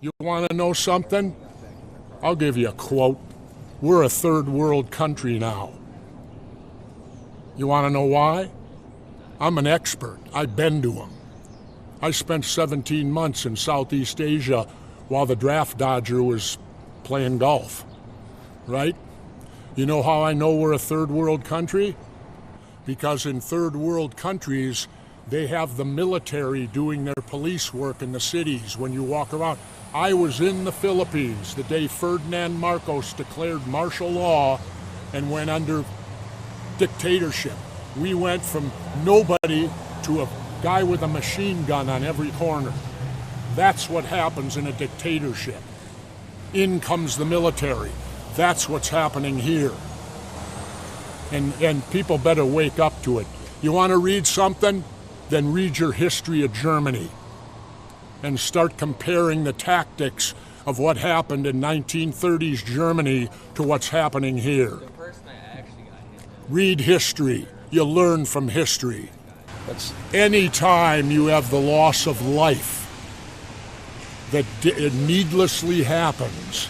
You want to know something? I'll give you a quote. We're a third world country now. You want to know why? I'm an expert. I've been to them. I spent 17 months in Southeast Asia while the draft dodger was playing golf. Right? You know how I know we're a third world country? Because in third world countries, they have the military doing their police work in the cities when you walk around. I was in the Philippines the day Ferdinand Marcos declared martial law and went under dictatorship. We went from nobody to a guy with a machine gun on every corner. That's what happens in a dictatorship. In comes the military. That's what's happening here. And people better wake up to it. You want to read something? Then read your history of Germany and start comparing the tactics of what happened in 1930s Germany to what's happening here. Read history. You learn from history. Anytime you have the loss of life that needlessly happens,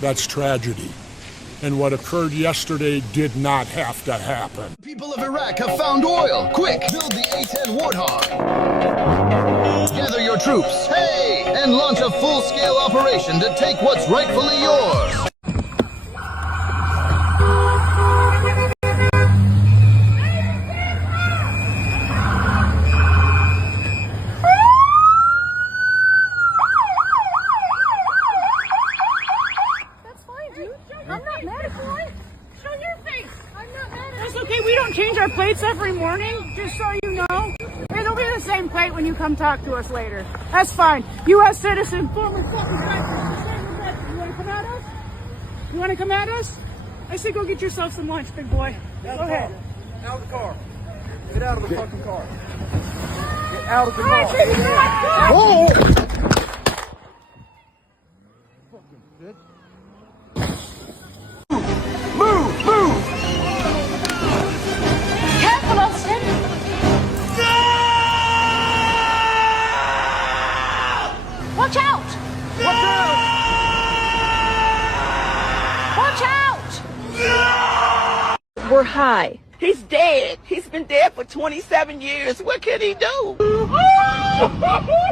that's tragedy. And what occurred yesterday did not have to happen. People of Iraq have found oil. Quick, build the A-10 Warthog. Gather your troops, hey, and launch a full-scale operation to take what's rightfully yours. Change our plates every morning, just so you know. It'll be the same plate when you come talk to us later. That's fine. U.S. citizen, former fucking veteran. You want to come at us? You want to come at us? I say go get yourself some lunch, big boy. Go ahead. Out of the car. Get out of the fucking car. Get out of the car. Oh! Fucking bitch. Move! Move! Watch out! Watch out! Watch out! We're high. He's dead. He's been dead for 27 years. What can he do?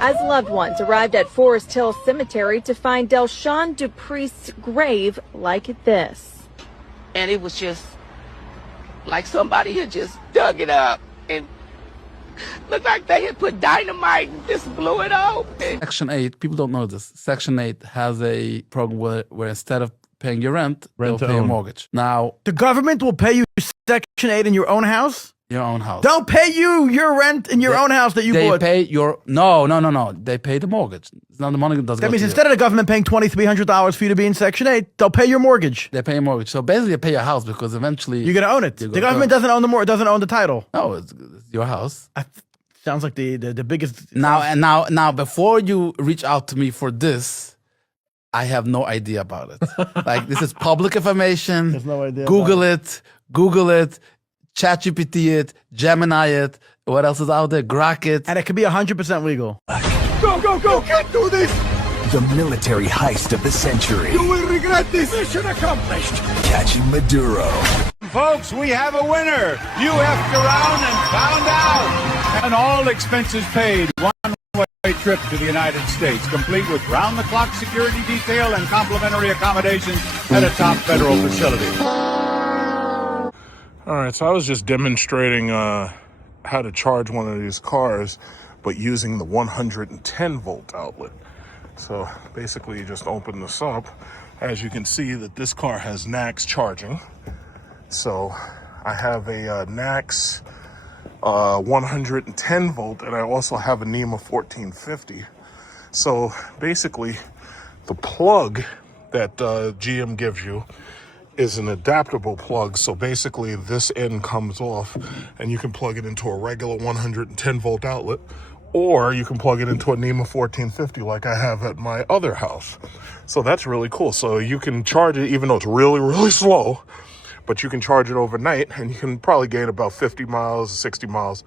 As loved ones arrived at Forest Hill Cemetery to find Delshawn Dupree's grave like this. And it was just like somebody had just dug it up and looked like they had put dynamite and just blew it open. Section 8, people don't know this. Section 8 has a program where instead of paying your rent they'll pay your mortgage. Now, the government will pay you Section 8 in your own house? Your own house. They'll pay you your rent in your own house that you bought. They pay your... No. They pay the mortgage. It's not the money that doesn't That means instead of the government paying $2,300 for you to be in Section 8, they'll pay your mortgage. They pay your mortage. So basically they pay your house because eventually... You're going to own it. The government doesn't own doesn't own the title. No, it's your house. Sounds like the biggest... Now, before you reach out to me for this, I have no idea about it. Like, this is public information. There's no idea. Google it, ChatGPT it, Gemini it. What else is out there? Grok it. And it could be 100% legal. Go! You can't do this! The military heist of the century. You will regret this! Mission accomplished! Catching Maduro. Folks, we have a winner. You effed around and found out. And all expenses paid. One-way trip to the United States, complete with round-the-clock security detail and complimentary accommodations at a top federal facility. All right, so I was just demonstrating how to charge one of these cars, but using the 110 volt outlet. So basically you just open this up. As you can see that this car has NACS charging. So I have a NACS 110 volt, and I also have a NEMA 1450. So basically the plug that GM gives you is an adaptable plug. So basically this end comes off and you can plug it into a regular 110 volt outlet, or you can plug it into a NEMA 1450 like I have at my other house. So that's really cool. So you can charge it even though it's really, really slow, but you can charge it overnight and you can probably gain about 50 miles, 60 miles,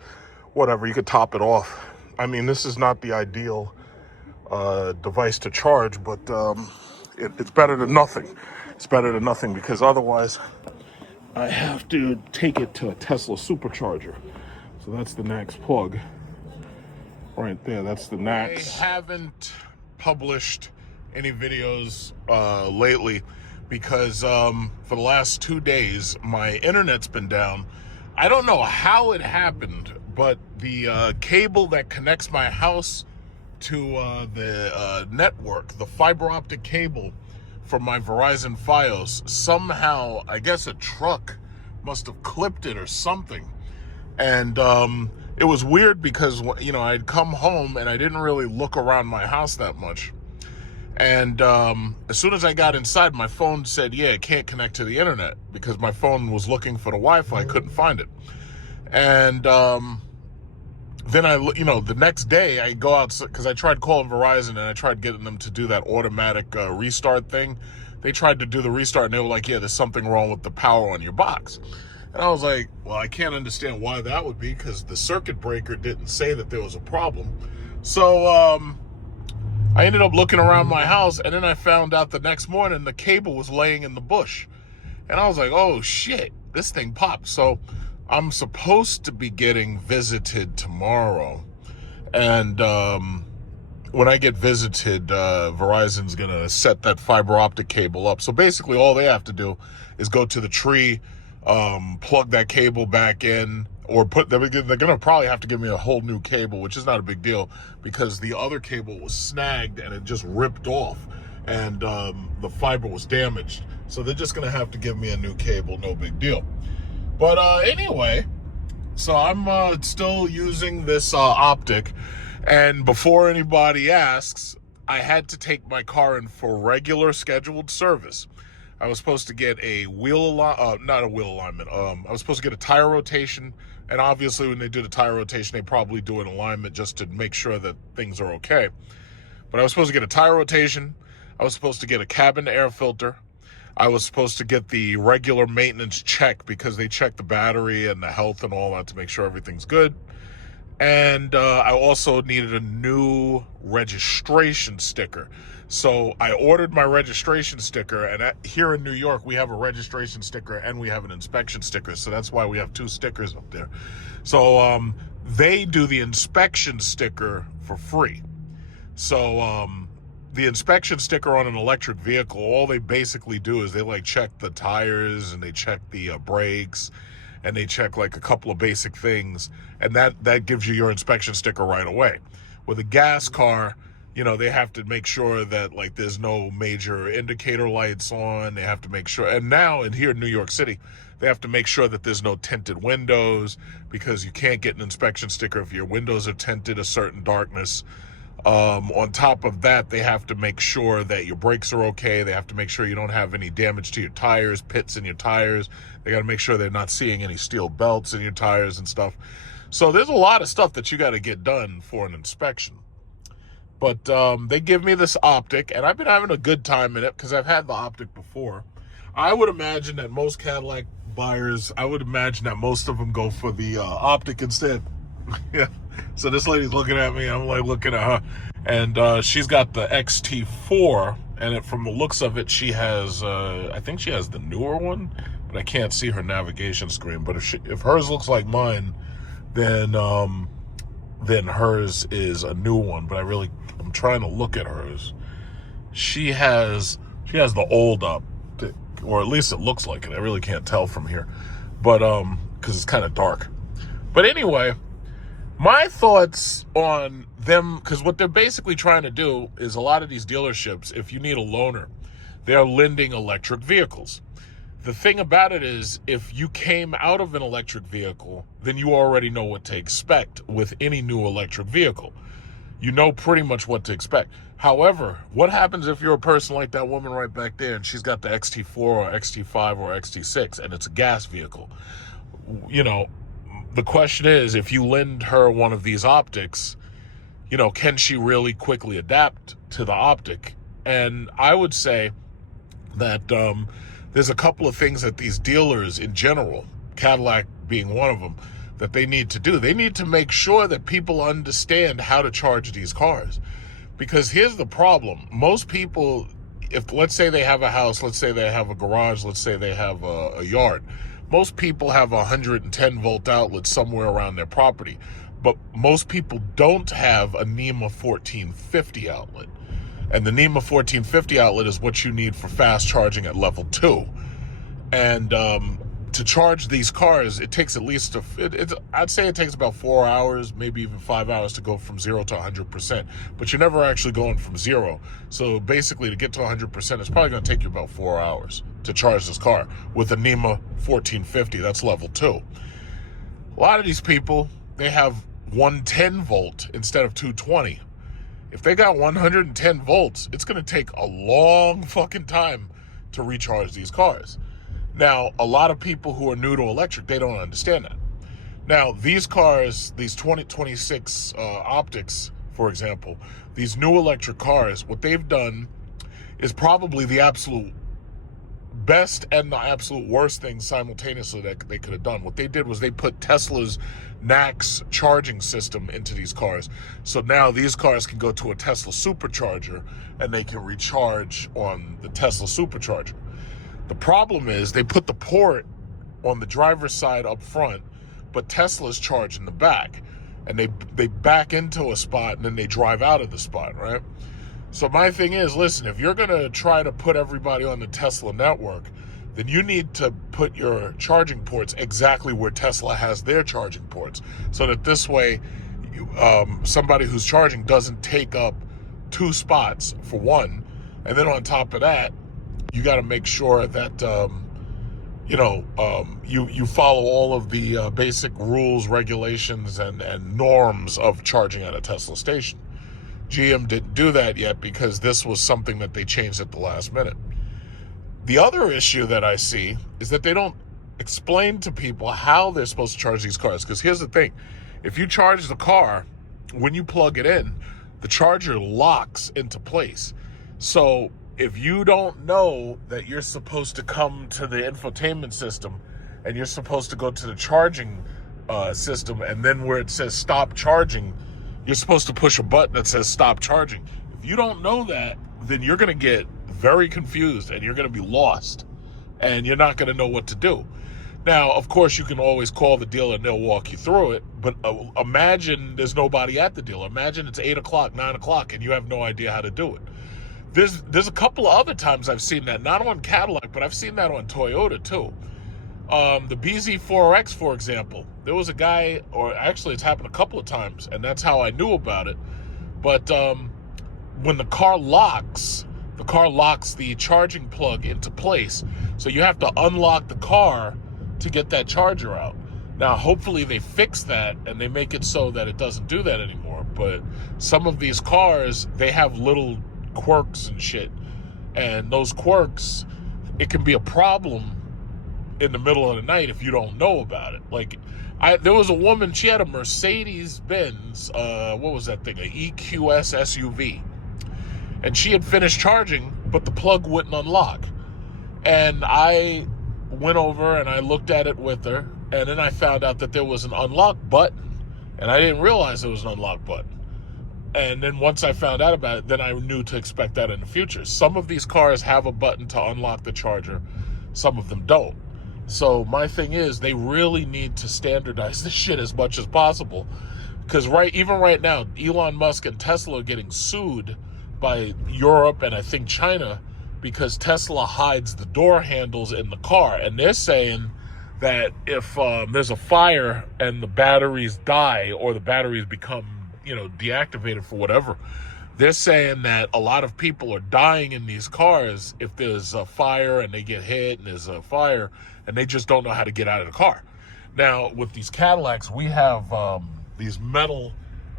whatever. You could top it off. I mean, this is not the ideal device to charge, but it's better than nothing. It's better than nothing because otherwise I have to take it to a Tesla supercharger. So that's the next plug right there. That's the next. I haven't published any videos lately because for the last 2 days my internet's been down. I don't know how it happened, but the cable that connects my house to the network, the fiber optic cable from my Verizon Fios, somehow, I guess a truck must have clipped it or something. And it was weird because, you know, I'd come home and I didn't really look around my house that much. And as soon as I got inside, my phone said, yeah, it can't connect to the internet because my phone was looking for the Wi-Fi, couldn't find it. And then the next day I go out because I tried calling Verizon and I tried getting them to do that automatic restart thing. They tried to do the restart and they were like, yeah, there's something wrong with the power on your box. And I was like, well, I can't understand why that would be because the circuit breaker didn't say that there was a problem. So I ended up looking around my house, and then I found out the next morning the cable was laying in the bush. And I was like, oh shit, this thing popped. So I'm supposed to be getting visited tomorrow. And when I get visited, Verizon's gonna set that fiber optic cable up. So basically all they have to do is go to the tree, plug that cable back in, or they're gonna probably have to give me a whole new cable, which is not a big deal because the other cable was snagged and it just ripped off and the fiber was damaged. So they're just gonna have to give me a new cable, no big deal. But anyway, so I'm still using this optic, and before anybody asks, I had to take my car in for regular scheduled service. I was supposed to get a not a wheel alignment. I was supposed to get a tire rotation, and obviously when they do the tire rotation, they probably do an alignment just to make sure that things are okay. But I was supposed to get a tire rotation. I was supposed to get a cabin air filter. I was supposed to get the regular maintenance check because they check the battery and the health and all that to make sure everything's good. And I also needed a new registration sticker. So I ordered my registration sticker, and here in New York, we have a registration sticker and we have an inspection sticker. So that's why we have two stickers up there. So they do the inspection sticker for free. So the inspection sticker on an electric vehicle, all they basically do is they like check the tires and they check the brakes and they check like a couple of basic things, and that gives you your inspection sticker right away. With a gas car, you know, they have to make sure that like there's no major indicator lights on. They have to make sure, and now in here in New York City, they have to make sure that there's no tinted windows because you can't get an inspection sticker if your windows are tinted a certain darkness. On top of that, they have to make sure that your brakes are okay. They have to make sure you don't have any damage to your tires, pits in your tires. They got to make sure they're not seeing any steel belts in your tires and stuff. So there's a lot of stuff that you got to get done for an inspection. But they give me this optic, and I've been having a good time in it because I've had the optic before. I would imagine that most Cadillac buyers, I would imagine that most of them go for the optic instead. Yeah. So this lady's looking at me, I'm like looking at her, and she's got the XT4, and from the looks of it, she has, I think she has the newer one, but I can't see her navigation screen. But if hers looks like mine, then hers is a new one. But I'm trying to look at hers. She has the old optic, or at least it looks like it. I really can't tell from here, but because it's kind of dark. But anyway, my thoughts on them, because what they're basically trying to do is a lot of these dealerships, if you need a loaner, they're lending electric vehicles. The thing about it is, if you came out of an electric vehicle, then you already know what to expect with any new electric vehicle. You know pretty much what to expect. However, what happens if you're a person like that woman right back there and she's got the XT4 or XT5 or XT6 and it's a gas vehicle? You know, the question is, if you lend her one of these optics, you know, can she really quickly adapt to the optic? And I would say that there's a couple of things that these dealers in general, Cadillac being one of them, that they need to do. They need to make sure that people understand how to charge these cars. Because here's the problem. Most people, if let's say they have a house, let's say they have a garage, let's say they have a yard, most people have a 110 volt outlet somewhere around their property. But most people don't have a NEMA 1450 outlet. And the NEMA 1450 outlet is what you need for fast charging at level 2. And to charge these cars, it takes at least, I'd say it takes about 4 hours, maybe even 5 hours to go from 0 to 100%. But you're never actually going from 0. So basically, to get to 100%, it's probably going to take you about 4 hours to charge this car with a NEMA 1450. That's level 2. A lot of these people, they have 110 volt instead of 220. If they got 110 volts, it's going to take a long fucking time to recharge these cars. Now, a lot of people who are new to electric, they don't understand that. Now, these cars, these 2026 optics, for example, these new electric cars, what they've done is probably the absolute best and the absolute worst thing simultaneously that they could have done. What they did was they put Tesla's NACS charging system into these cars. So now these cars can go to a Tesla supercharger and they can recharge on the Tesla supercharger. The problem is they put the port on the driver's side up front, but Tesla's charge in the back. And they back into a spot and then they drive out of the spot, right? So my thing is, listen, if you're going to try to put everybody on the Tesla network, then you need to put your charging ports exactly where Tesla has their charging ports, so that this way somebody who's charging doesn't take up 2 spots for one. And then on top of that, you got to make sure that you follow all of the basic rules, regulations, and norms of charging at a Tesla station. GM didn't do that yet because this was something that they changed at the last minute. The other issue that I see is that they don't explain to people how they're supposed to charge these cars. Because here's the thing. If you charge the car, when you plug it in, the charger locks into place. So if you don't know that you're supposed to come to the infotainment system and you're supposed to go to the charging system, and then where it says stop charging, you're supposed to push a button that says stop charging. If you don't know that, then you're going to get very confused and you're going to be lost and you're not going to know what to do. Now, of course, you can always call the dealer and they'll walk you through it. But imagine there's nobody at the dealer. Imagine it's 8 o'clock, 9 o'clock, and you have no idea how to do it. There's a couple of other times I've seen that, not on Cadillac, but I've seen that on Toyota too. The BZ4X, for example, there was a guy, or actually it's happened a couple of times, and that's how I knew about it. But when the car locks the charging plug into place. So you have to unlock the car to get that charger out. Now, hopefully they fix that and they make it so that it doesn't do that anymore. But some of these cars, they have little quirks and shit. And those quirks, it can be a problem in the middle of the night if you don't know about it. Like, there was a woman, she had a Mercedes-Benz, what was that thing, an EQS SUV. And she had finished charging, but the plug wouldn't unlock. And I went over and I looked at it with her, and then I found out that there was an unlock button, and I didn't realize there was an unlock button. And then once I found out about it, then I knew to expect that in the future. Some of these cars have a button to unlock the charger, some of them don't. So my thing is, they really need to standardize this shit as much as possible. Because even right now, Elon Musk and Tesla are getting sued by Europe and I think China because Tesla hides the door handles in the car. And they're saying that if there's a fire and the batteries die or the batteries become, deactivated for whatever, they're saying that a lot of people are dying in these cars if there's a fire and they get hit and there's a fire and they just don't know how to get out of the car. Now, with these Cadillacs, we have these metal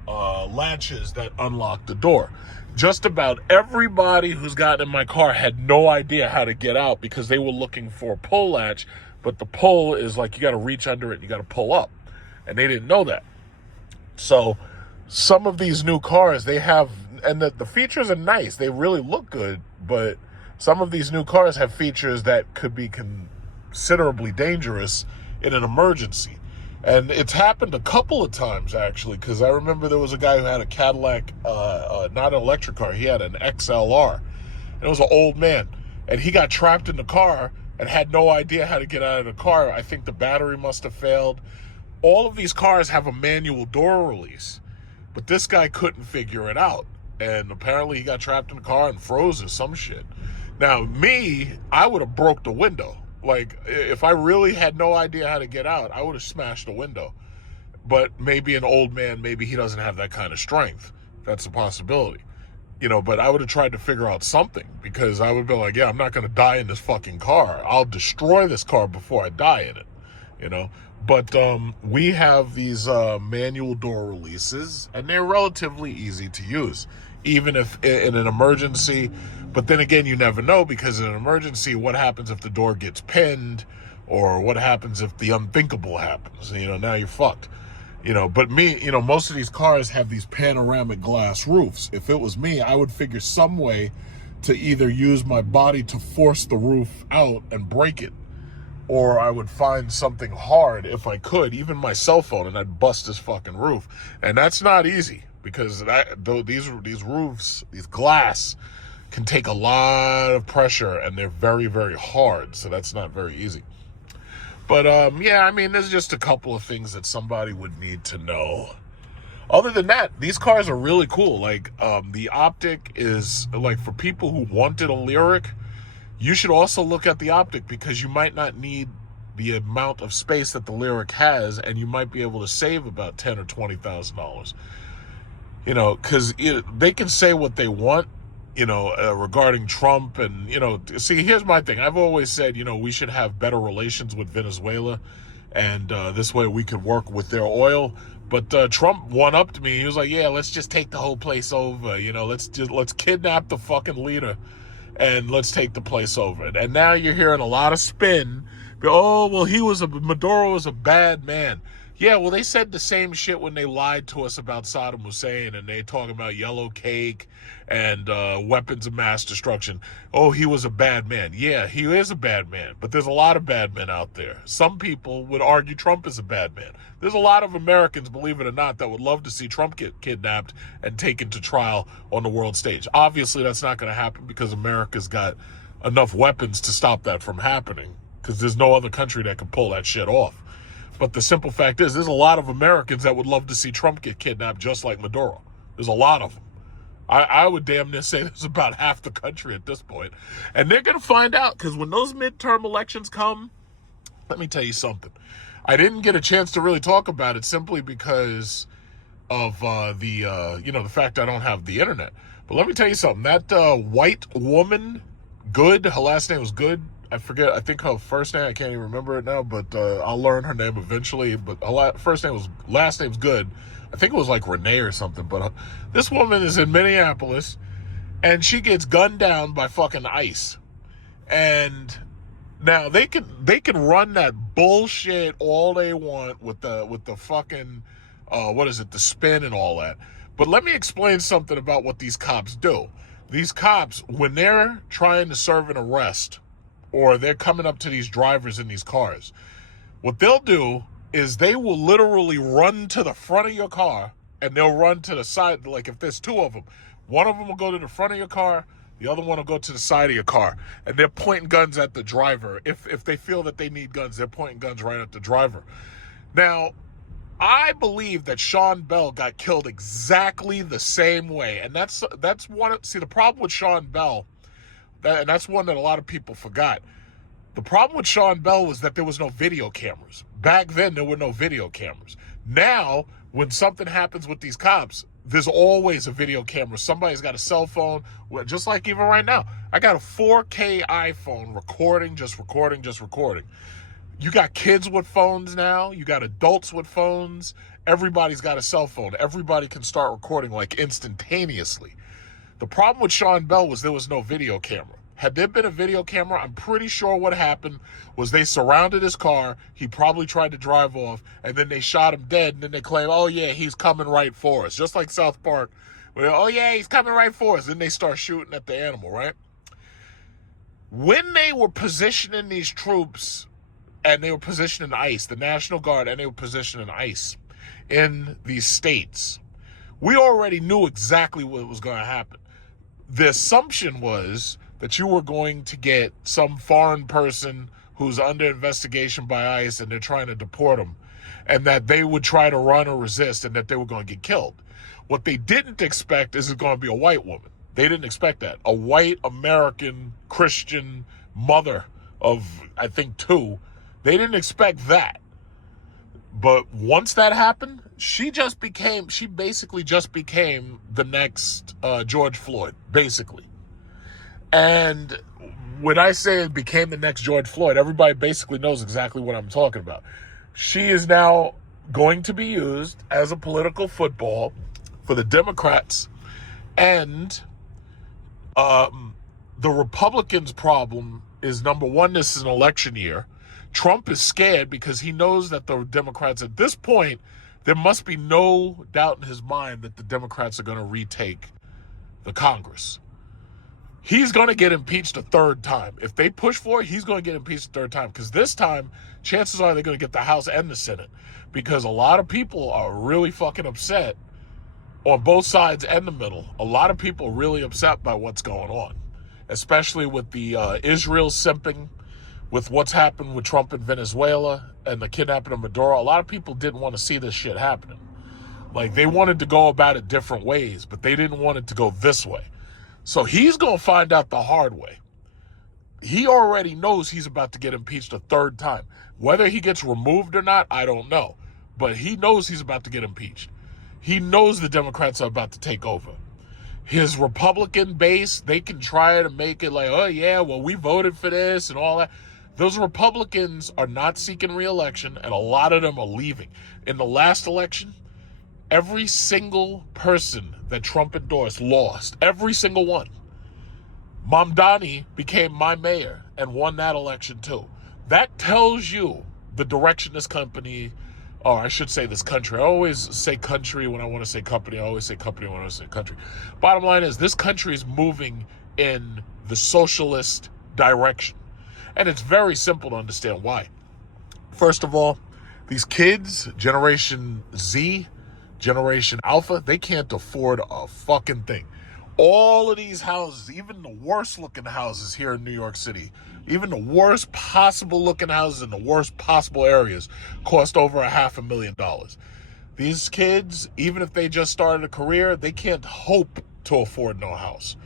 latches that unlock the door. Just about everybody who's gotten in my car had no idea how to get out because they were looking for a pull latch, but the pull is like you got to reach under it and you got to pull up. And they didn't know that. So some of these new cars, they have, and the features are nice. They really look good, but some of these new cars have features that could be considerably dangerous in an emergency. And it's happened a couple of times, actually, because I remember there was a guy who had a Cadillac, not an electric car, he had an XLR. And it was an old man. And he got trapped in the car and had no idea how to get out of the car. I think the battery must have failed. All of these cars have a manual door release. But this guy couldn't figure it out. And apparently he got trapped in the car and froze or some shit. Now, me, I would have broke the window. Like, if I really had no idea how to get out, I would have smashed the window. But maybe an old man, maybe he doesn't have that kind of strength. That's a possibility. You know, but I would have tried to figure out something, because I would be like, yeah, I'm not going to die in this fucking car. I'll destroy this car before I die in it, you know. But we have these manual door releases, and they're relatively easy to use, even if in an emergency. But then again, you never know, because in an emergency, what happens if the door gets pinned, or what happens if the unthinkable happens? You know, now you're fucked. You know, but me, you know, most of these cars have these panoramic glass roofs. If it was me, I would figure some way to either use my body to force the roof out and break it, or I would find something hard if I could, even my cell phone, and I'd bust this fucking roof. And that's not easy, because these roofs, these glass, can take a lot of pressure, and they're very, very hard. So that's not very easy. But, yeah, I mean, there's just a couple of things that somebody would need to know. Other than that, these cars are really cool. Like, the optic is, like, for people who wanted a Lyric, you should also look at the optic, because you might not need the amount of space that the Lyric has, and you might be able to save about $10,000 or $20,000. You know, because they can say what they want, you know, regarding Trump. And, you know, see, here's my thing. I've always said, you know, we should have better relations with Venezuela, and this way we could work with their oil. But Trump one-upped me. He was like, yeah, let's just take the whole place over. You know, let's kidnap the fucking leader, and let's take the place over. And now you're hearing a lot of spin. Oh, well, Maduro was a bad man. Yeah, well, they said the same shit when they lied to us about Saddam Hussein, and they talking about yellow cake and weapons of mass destruction. Oh, he was a bad man. Yeah, he is a bad man, but there's a lot of bad men out there. Some people would argue Trump is a bad man. There's a lot of Americans, believe it or not, that would love to see Trump get kidnapped and taken to trial on the world stage. Obviously, that's not going to happen, because America's got enough weapons to stop that from happening, because there's no other country that can pull that shit off. But the simple fact is, there's a lot of Americans that would love to see Trump get kidnapped just like Maduro. There's a lot of them. I would damn near say there's about half the country at this point. And they're going to find out, because when those midterm elections come, let me tell you something. I didn't get a chance to really talk about it simply because of the fact I don't have the internet. But let me tell you something. That white woman, Good, her last name was Good. I forget, I think her first name, I can't even remember it now, but I'll learn her name eventually. But her last name's Good. I think it was like Renee or something. But this woman is in Minneapolis, and she gets gunned down by fucking ICE. And now they can run that bullshit all they want with the fucking the spin and all that. But let me explain something about what these cops do. These cops, when they're trying to serve an arrest, or they're coming up to these drivers in these cars, what they'll do is they will literally run to the front of your car, and they'll run to the side. Like, if there's two of them, one of them will go to the front of your car, the other one will go to the side of your car, and they're pointing guns at the driver. If they feel that they need guns, they're pointing guns right at the driver. Now, I believe that Sean Bell got killed exactly the same way, and that's one. See, the problem with Sean Bell, and that's one that a lot of people forgot. The problem with Sean Bell was that there was no video cameras. Back then, there were no video cameras. Now, when something happens with these cops, there's always a video camera. Somebody's got a cell phone, just like even right now. I got a 4K iPhone recording. You got kids with phones now. You got adults with phones. Everybody's got a cell phone. Everybody can start recording like instantaneously. The problem with Sean Bell was there was no video camera. Had there been a video camera, I'm pretty sure what happened was they surrounded his car. He probably tried to drive off, and then they shot him dead, and then they claim, oh, yeah, he's coming right for us. Just like South Park, where, oh, yeah, he's coming right for us. Then they start shooting at the animal, right? When they were positioning these troops and they were positioned in ICE, the National Guard, and they were positioned in ICE in these states. We already knew exactly what was going to happen. The assumption was that you were going to get some foreign person who's under investigation by ICE and they're trying to deport them, and that they would try to run or resist and that they were going to get killed. What they didn't expect is it's going to be a white woman. They didn't expect that. A white American Christian mother of, I think, 2. They didn't expect that. But once that happened, she basically just became the next George Floyd, basically. And when I say it became the next George Floyd, everybody basically knows exactly what I'm talking about. She is now going to be used as a political football for the Democrats, and the Republicans' problem is, number one, this is an election year. Trump is scared because he knows that the Democrats, at this point, there must be no doubt in his mind that the Democrats are going to retake the Congress. He's going to get impeached a third time. If they push for it, he's going to get impeached a third time, because this time, chances are they're going to get the House and the Senate, because a lot of people are really fucking upset on both sides and the middle. A lot of people are really upset by what's going on, especially with the Israel simping, with what's happened with Trump in Venezuela and the kidnapping of Maduro. A lot of people didn't want to see this shit happening. Like, they wanted to go about it different ways, but they didn't want it to go this way. So he's going to find out the hard way. He already knows he's about to get impeached a third time. Whether he gets removed or not, I don't know. But he knows he's about to get impeached. He knows the Democrats are about to take over. His Republican base, they can try to make it like, oh yeah, well, we voted for this and all that. Those Republicans are not seeking re-election, and a lot of them are leaving. In the last election, every single person that Trump endorsed lost. Every single one. Mamdani became my mayor and won that election too. That tells you the direction this company, or I should say this country. I always say country when I want to say company. I always say company when I want to say country. Bottom line is, this country is moving in the socialist direction. And it's very simple to understand why. First of all, these kids, Generation Z, Generation Alpha, they can't afford a fucking thing. All of these houses, even the worst looking houses here in New York City, even the worst possible looking houses in the worst possible areas, cost over $500,000. These kids, even if they just started a career, they can't hope to afford no house.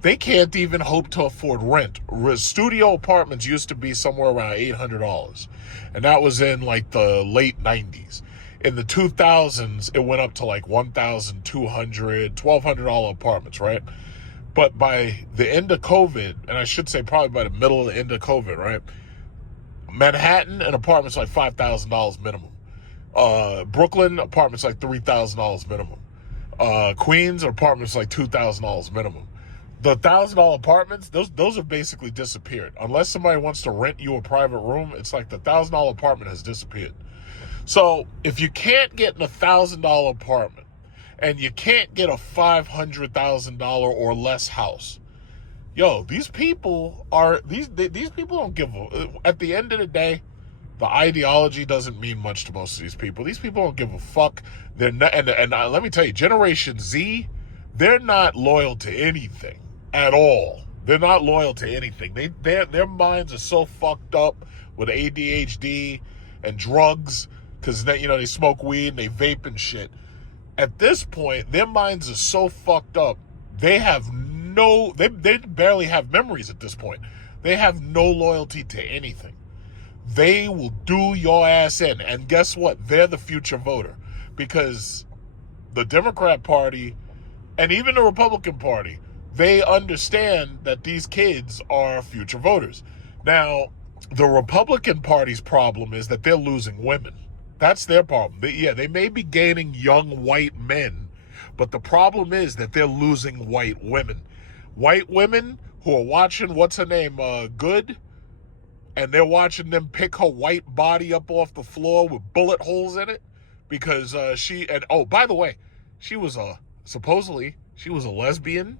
They can't even hope to afford rent. Studio apartments used to be somewhere around $800, and that was in like the late 90s. In the 2000s, it went up to like $1,200, $1,200 apartments, right? But by the end of COVID, and I should say probably by the middle of the end of COVID, right? Manhattan, an apartment's like $5,000 minimum. Brooklyn, apartments like $3,000 minimum. Queens, apartments like $2,000 minimum. The $1,000 apartments, those have basically disappeared. Unless somebody wants to rent you a private room, it's like the $1,000 apartment has disappeared. So if you can't get an $1,000 apartment and you can't get a $500,000 or less house, yo, these people don't give a, at the end of the day, the ideology doesn't mean much to most of these people. These people don't give a fuck. They're not, and let me tell you, Generation Z, they're not loyal to anything at all. They're not loyal to anything. Their minds are so fucked up with ADHD and drugs, because they smoke weed and they vape and shit. At this point, their minds are so fucked up. They barely have memories at this point. They have no loyalty to anything. They will do your ass in. And guess what? They're the future voter, because the Democrat Party and even the Republican Party, they understand that these kids are future voters. Now, the Republican Party's problem is that they're losing women. That's their problem. They may be gaining young white men, but the problem is that they're losing white women. White women who are watching, what's her name, Good, and they're watching them pick her white body up off the floor with bullet holes in it, because by the way, supposedly she was a lesbian,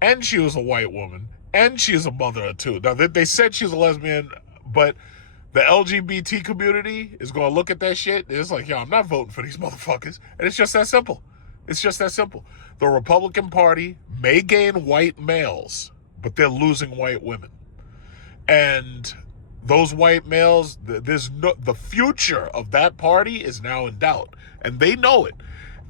and she was a white woman, and she is a mother of two. Now, they said she was a lesbian, but The LGBT community is going to look at that shit. It's like, yo, I'm not voting for these motherfuckers. And it's just that simple. It's just that simple. The Republican Party may gain white males, but they're losing white women. And those white males, the future of that party is now in doubt. And they know it.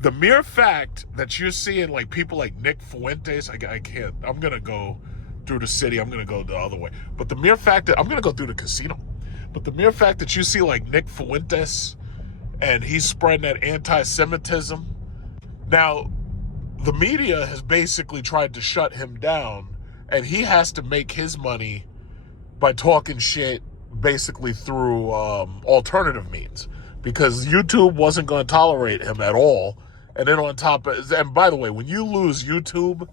The mere fact that you're seeing like people like Nick Fuentes, I can't, I'm going to go through the city. I'm going to go the other way. But the mere fact that, I'm going to go through the casino. But the mere fact that you see like Nick Fuentes and he's spreading that anti-Semitism. Now, the media has basically tried to shut him down, and he has to make his money by talking shit basically through alternative means, because YouTube wasn't going to tolerate him at all. And then on top of, and by the way, when you lose YouTube,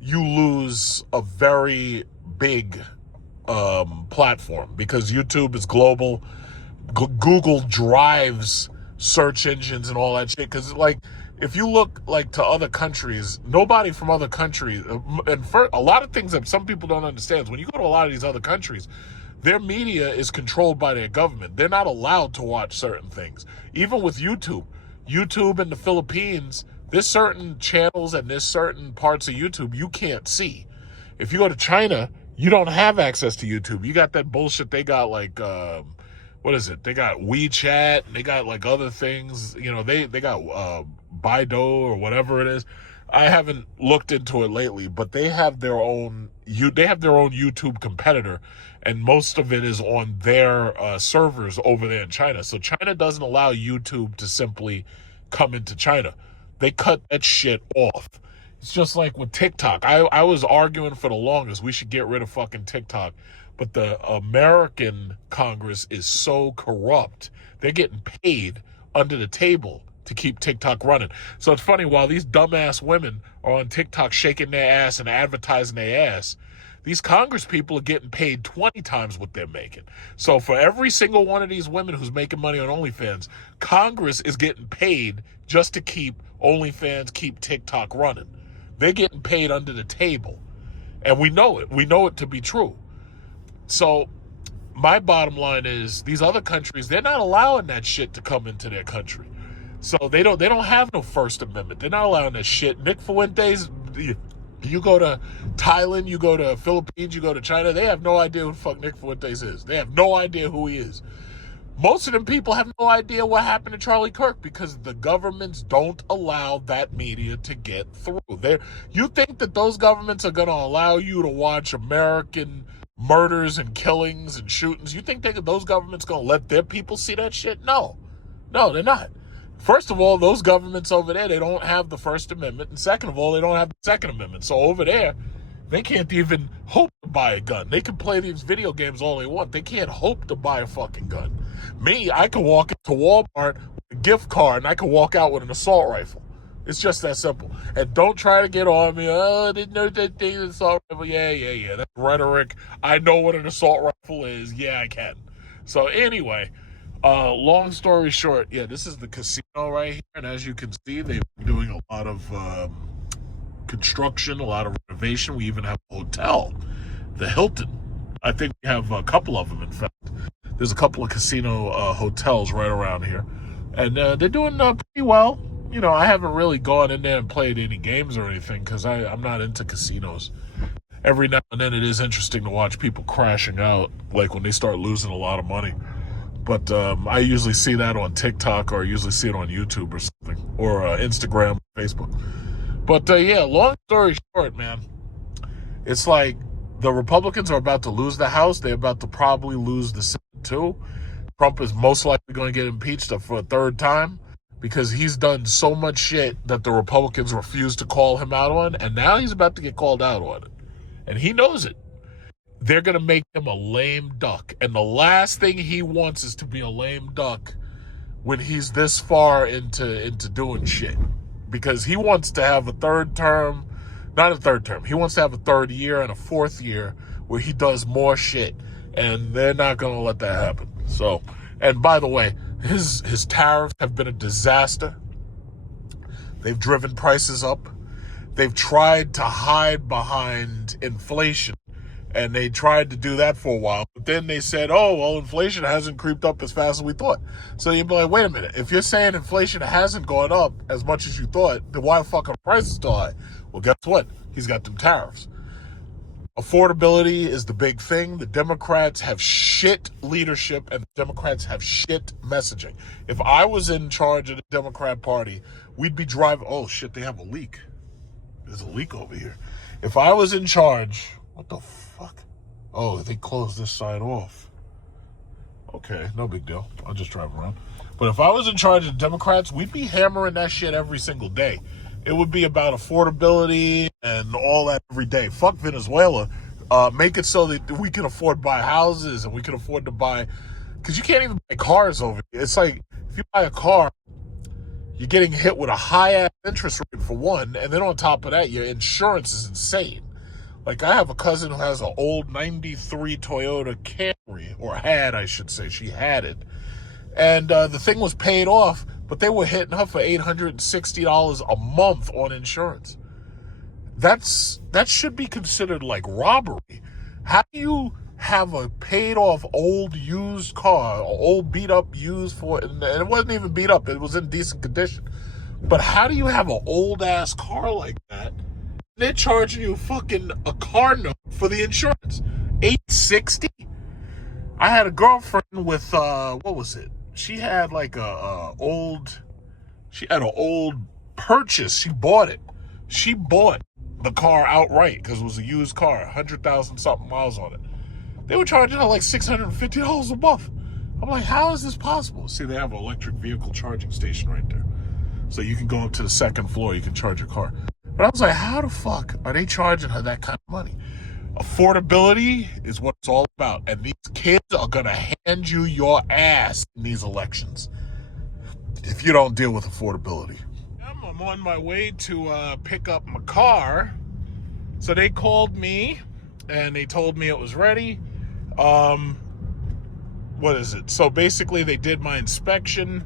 you lose a very big platform, because YouTube is global. Google drives search engines and all that shit. Because like, if you look like to other countries, nobody from other countries, and for a lot of things that some people don't understand is when you go to a lot of these other countries, their media is controlled by their government. They're not allowed to watch certain things. Even with YouTube in the Philippines, there's certain channels and there's certain parts of YouTube you can't see. If you go to China, you don't have access to YouTube. You got that bullshit. They got like, what is it? They got WeChat. They got like other things. You know, they got Baidu or whatever it is. I haven't looked into it lately, but they have their own YouTube competitor, and most of it is on their servers over there in China. So China doesn't allow YouTube to simply come into China. They cut that shit off. It's just like with TikTok. I was arguing for the longest, we should get rid of fucking TikTok. But the American Congress is so corrupt. They're getting paid under the table to keep TikTok running. So it's funny, while these dumbass women are on TikTok shaking their ass and advertising their ass, these Congress people are getting paid 20 times what they're making. So for every single one of these women who's making money on OnlyFans, Congress is getting paid just to keep OnlyFans, keep TikTok running. They're getting paid under the table. And we know it. We know it to be true. So my bottom line is, these other countries, they're not allowing that shit to come into their country. So they don't have no First Amendment. They're not allowing that shit. Nick Fuentes, you go to Thailand, you go to Philippines, you go to China, they have no idea who the fuck Nick Fuentes is. They have no idea who he is. Most of them people have no idea what happened to Charlie Kirk, because the governments don't allow that media to get through. You think that those governments are going to allow you to watch American murders and killings and shootings? You think those governments going to let their people see that shit? No, they're not. First of all, those governments over there, they don't have the First Amendment. And second of all, they don't have the Second Amendment. So over there, they can't even hope to buy a gun. They can play these video games all they want. They can't hope to buy a fucking gun. Me, I can walk into Walmart with a gift card and I can walk out with an assault rifle. It's just that simple. And don't try to get on me. Oh, I didn't know that thing is assault rifle. Yeah. That's rhetoric. I know what an assault rifle is. Yeah, I can. So anyway, long story short, yeah, this is the casino right here. And as you can see, they've been doing a lot of construction, a lot of renovation. We even have a hotel, the Hilton. I think we have a couple of them, in fact. There's a couple of casino hotels right around here. And they're doing pretty well. You know, I haven't really gone in there and played any games or anything, because I'm not into casinos. Every now and then it is interesting to watch people crashing out, like when they start losing a lot of money. But I usually see that on TikTok, or I usually see it on YouTube or something, or Instagram, Facebook. But yeah, long story short, man, it's like the Republicans are about to lose the House. They're about to probably lose the Senate too. Trump is most likely going to get impeached for a third time, because he's done so much shit that the Republicans refuse to call him out on, and now he's about to get called out on it. And he knows it. They're going to make him a lame duck. And the last thing he wants is to be a lame duck when he's this far into doing shit. Because he wants to have a third term, not a third term, he wants to have a third year and a fourth year where he does more shit. And they're not going to let that happen. So, and by the way, his tariffs have been a disaster. They've driven prices up. They've tried to hide behind inflation And they tried to do that for a while. But then they said, oh, well, inflation hasn't creeped up as fast as we thought. So you'd be like, wait a minute. If you're saying inflation hasn't gone up as much as you thought, then why the fuck are prices still high? Well, guess what? He's got them tariffs. Affordability is the big thing. The Democrats have shit leadership and the Democrats have shit messaging. If I was in charge of the Democrat Party, we'd be driving... Oh, shit, they have a leak. There's a leak over here. If I was in charge... What the fuck? Oh, they closed this side off. Okay, no big deal. I'll just drive around. But if I was in charge of the Democrats, we'd be hammering that shit every single day. It would be about affordability and all that every day. Fuck Venezuela. Make it so that we can afford to buy houses and we can afford to buy... Because you can't even buy cars over here. It's like, if you buy a car, you're getting hit with a high-ass interest rate for one, and then on top of that, your insurance is insane. Like, I have a cousin who has an old 93 Toyota Camry, or had, I should say. She had it. And the thing was paid off, but they were hitting her for $860 a month on insurance. That should be considered like robbery. How do you have a paid-off old used car, old beat-up used for, and it wasn't even beat up, it was in decent condition. But how do you have an old-ass car like that? They're charging you fucking a car note for the insurance. $860? I had a girlfriend with, what was it? She had like an old purchase. She bought it. She bought the car outright because it was a used car, 100,000 something miles on it. They were charging her like $650 a month. I'm like, how is this possible? See, they have an electric vehicle charging station right there. So you can go up to the second floor, you can charge your car. But I was like, how the fuck are they charging her that kind of money? Affordability is what it's all about. And these kids are going to hand you your ass in these elections if you don't deal with affordability. I'm on my way to pick up my car. So they called me and they told me it was ready. What is it? So basically they did my inspection.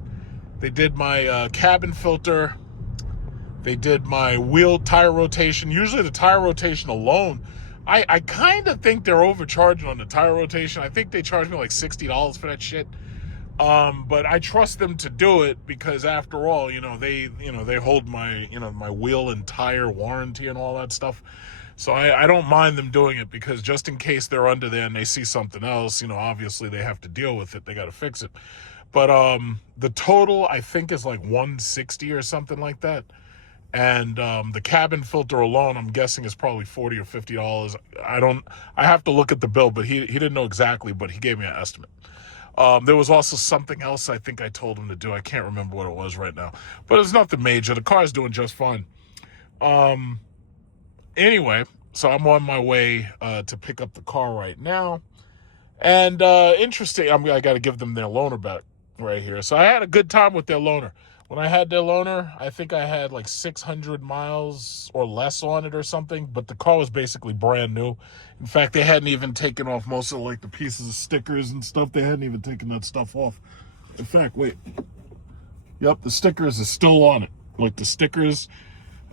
They did my cabin filter. They did my wheel tire rotation. Usually the tire rotation alone, I kind of think they're overcharging on the tire rotation. I think they charged me like $60 for that shit. But I trust them to do it because after all, they hold my, my wheel and tire warranty and all that stuff. So I don't mind them doing it because just in case they're under there and they see something else, obviously they have to deal with it. They got to fix it. But the total I think is like $160 or something like that. And the cabin filter alone, I'm guessing, is probably $40 or $50. I have to look at the bill, but he didn't know exactly, but he gave me an estimate. There was also something else I think I told him to do. I can't remember what it was right now, but it's nothing major. The car's doing just fine. Anyway, so I'm on my way to pick up the car right now. And interesting, I got to give them their loaner back right here. So I had a good time with their loaner. When I had their loaner, I think I had like 600 miles or less on it or something, but the car was basically brand new. In fact, they hadn't even taken off most of like the pieces of stickers and stuff. They hadn't even taken that stuff off. In fact, wait. Yep, the stickers is still on it. Like the stickers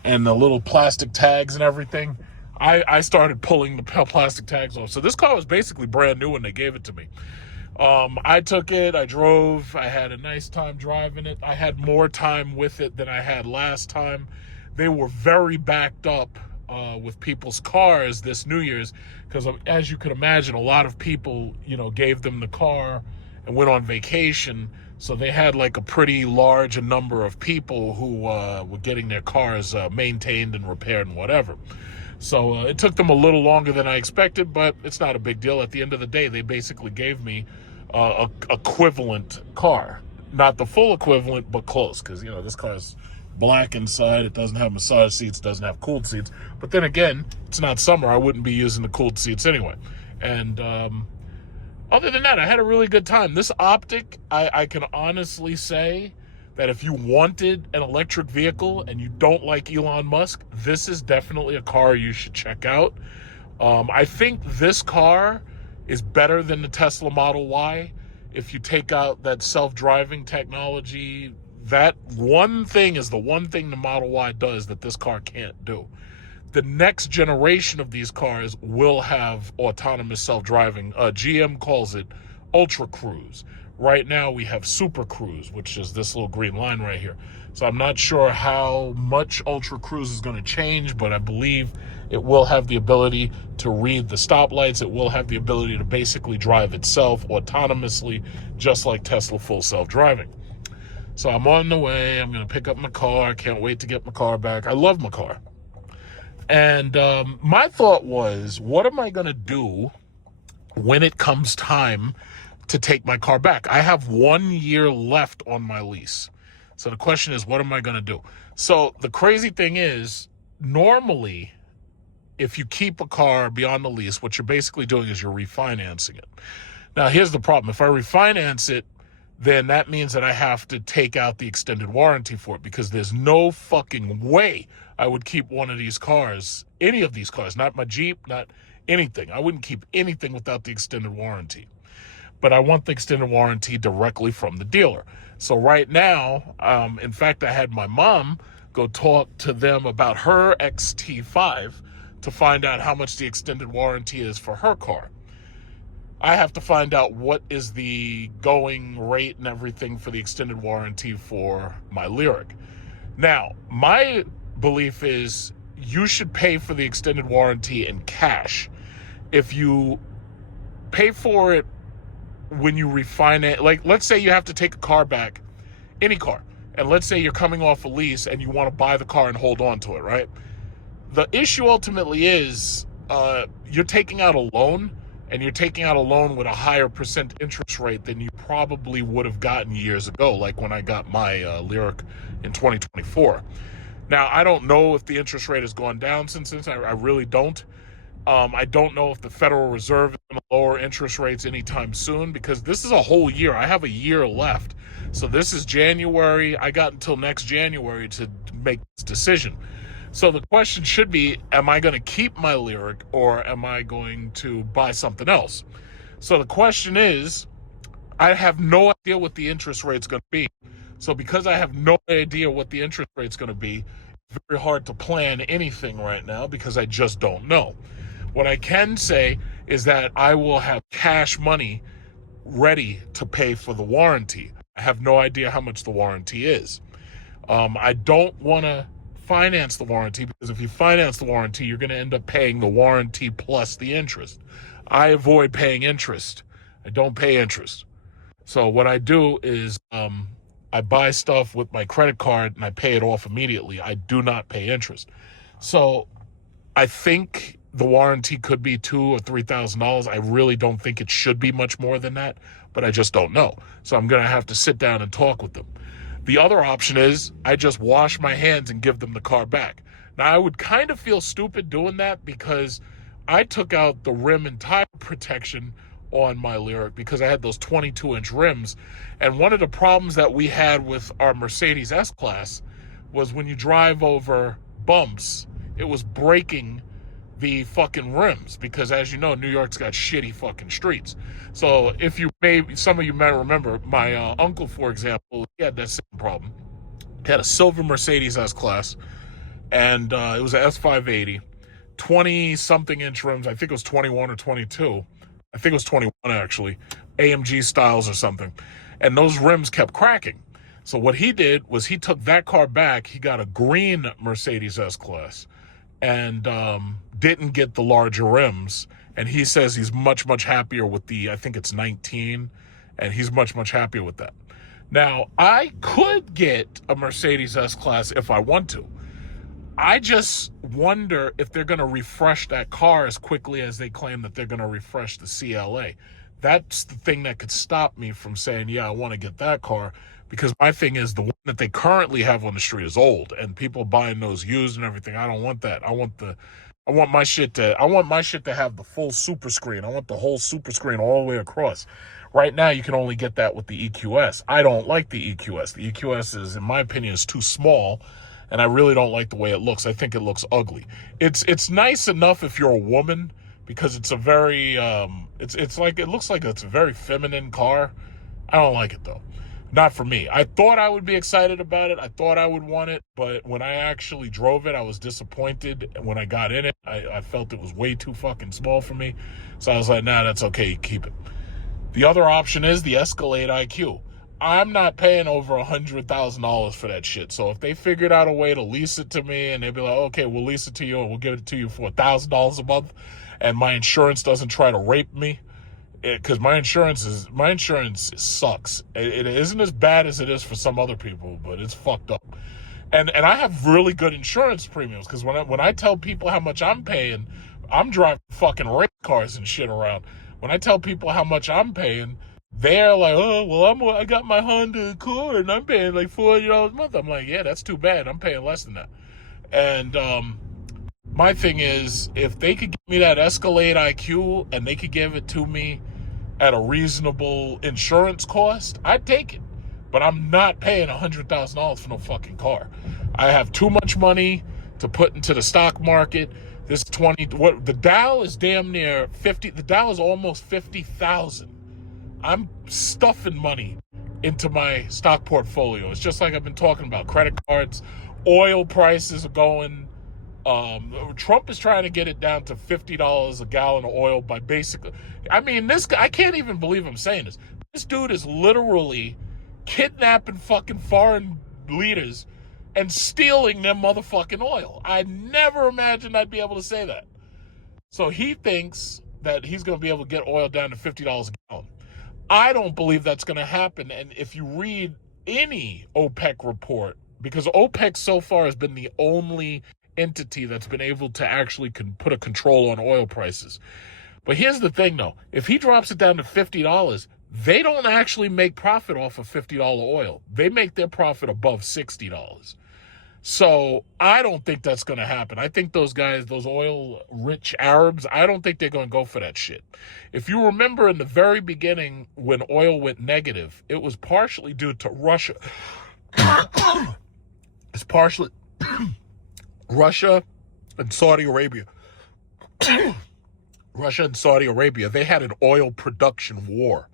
and the little plastic tags and everything. I started pulling the plastic tags off. So this car was basically brand new when they gave it to me. I took it, I drove, I had a nice time driving it. I had more time with it than I had last time. They were very backed up with people's cars this New Year's because, as you can imagine, a lot of people, gave them the car and went on vacation. So they had like a pretty large number of people who were getting their cars maintained and repaired and whatever. So it took them a little longer than I expected, but it's not a big deal. At the end of the day, they basically gave me a equivalent car. Not the full equivalent, but close, because, this car is black inside. It doesn't have massage seats, doesn't have cooled seats. But then again, it's not summer. I wouldn't be using the cooled seats anyway. And other than that, I had a really good time. This Optic, I can honestly say that if you wanted an electric vehicle and you don't like Elon Musk, this is definitely a car you should check out. I think this car is better than the Tesla Model Y. If you take out that self-driving technology, that one thing is the one thing the Model Y does that this car can't do. The next generation of these cars will have autonomous self-driving. GM calls it Ultra Cruise. Right now we have Super Cruise, which is this little green line right here. So I'm not sure how much Ultra Cruise is going to change, but I believe it will have the ability to read the stoplights. It will have the ability to basically drive itself autonomously, just like Tesla full self-driving. So I'm on the way. I'm going to pick up my car. I can't wait to get my car back. I love my car. And my thought was, what am I going to do when it comes time to take my car back? I have 1 year left on my lease. So the question is, what am I going to do? So the crazy thing is, normally, if you keep a car beyond the lease, what you're basically doing is you're refinancing it. Now, here's the problem. If I refinance it, then that means that I have to take out the extended warranty for it, because there's no fucking way I would keep one of these cars, any of these cars, not my Jeep, not anything. I wouldn't keep anything without the extended warranty. But I want the extended warranty directly from the dealer. So right now, in fact, I had my mom go talk to them about her XT5 to find out how much the extended warranty is for her car. I have to find out what is the going rate and everything for the extended warranty for my Lyriq. Now, my belief is you should pay for the extended warranty in cash. If you pay for it when you refinance, like let's say you have to take a car back, any car, and let's say you're coming off a lease and you want to buy the car and hold on to it, right? The issue ultimately is you're taking out a loan, and you're taking out a loan with a higher percent interest rate than you probably would have gotten years ago, like when I got my Lyriq in 2024. Now, I don't know if the interest rate has gone down since then. I really don't. I don't know if the Federal Reserve is going to lower interest rates anytime soon, because this is a whole year. I have a year left. So this is January. I got until next January to make this decision. So the question should be, am I going to keep my Lyriq or am I going to buy something else? So the question is, I have no idea what the interest rate's going to be. So because I have no idea what the interest rate's going to be, it's very hard to plan anything right now because I just don't know. What I can say is that I will have cash money ready to pay for the warranty. I have no idea how much the warranty is. I don't want to finance the warranty, because if you finance the warranty, you're going to end up paying the warranty plus the interest. I avoid paying interest. I don't pay interest. So what I do is I buy stuff with my credit card and I pay it off immediately. I do not pay interest. So I think the warranty could be $2,000 or $3,000. I really don't think it should be much more than that, but I just don't know. So I'm going to have to sit down and talk with them. The other option is I just wash my hands and give them the car back. Now, I would kind of feel stupid doing that because I took out the rim and tire protection on my Lyriq because I had those 22-inch rims. And one of the problems that we had with our Mercedes S-Class was when you drive over bumps, it was breaking the fucking rims, because as you know, New York's got shitty fucking streets. So if you some of you may remember, my uncle, for example, he had that same problem. He had a silver Mercedes S-Class, and it was an S580, 20-something inch rims. I think it was 21 or 22. I think it was 21, actually. AMG styles or something. And those rims kept cracking. So what he did was he took that car back. He got a green Mercedes S-Class and didn't get the larger rims. And he says he's much, much happier with the, I think it's 19, and he's much, much happier with that. Now, I could get a Mercedes S-Class if I want to. I just wonder if they're going to refresh that car as quickly as they claim that they're going to refresh the CLA. That's the thing that could stop me from saying, yeah, I want to get that car, because my thing is the one that they currently have on the street is old and people buying those used and everything. I don't want that. I want my shit to have the full super screen. I want the whole super screen all the way across. Right now, you can only get that with the EQS. I don't like the EQS. The EQS is, in my opinion, is too small, and I really don't like the way it looks. I think it looks ugly. It's nice enough if you're a woman, because it's a very it looks like it's a very feminine car. I don't like it though. Not for me. I thought I would be excited about it. I thought I would want it, but when I actually drove it, I was disappointed. And when I got in it, I felt it was way too fucking small for me. So I was like, nah, that's okay, keep it. The other option is the Escalade IQ. I'm not paying over $100,000 for that shit. So if they figured out a way to lease it to me and they'd be like, okay, we'll lease it to you and we'll give it to you for $1,000 a month, and my insurance doesn't try to rape me, because my insurance sucks. It isn't as bad as it is for some other people, but it's fucked up. And I have really good insurance premiums, because when I tell people how much I'm paying, I'm driving fucking race cars and shit around. When I tell people how much I'm paying, they're like, oh, well, I got my Honda Accord and I'm paying like $400 a month. I'm like, yeah, that's too bad. I'm paying less than that. And my thing is, if they could give me that Escalade IQ and they could give it to me at a reasonable insurance cost, I'd take it. But I'm not paying $100,000 for no fucking car. I have too much money to put into the stock market. The Dow is damn near 50. The Dow is almost 50,000. I'm stuffing money into my stock portfolio. It's just like I've been talking about. Credit cards, oil prices are going. Trump is trying to get it down to $50 a gallon of oil by basically. I mean, this guy, I can't even believe I'm saying this. This dude is literally kidnapping fucking foreign leaders and stealing their motherfucking oil. I never imagined I'd be able to say that. So he thinks that he's going to be able to get oil down to $50 a gallon. I don't believe that's going to happen. And if you read any OPEC report, because OPEC so far has been the only entity that's been able to actually put a control on oil prices. But here's the thing, though. If he drops it down to $50, they don't actually make profit off of $50 oil. They make their profit above $60. So I don't think that's going to happen. I think those guys, those oil-rich Arabs, I don't think they're going to go for that shit. If you remember in the very beginning when oil went negative, it was partially due to Russia. It's partially Russia and Saudi Arabia. Russia and Saudi Arabia, they had an oil production war.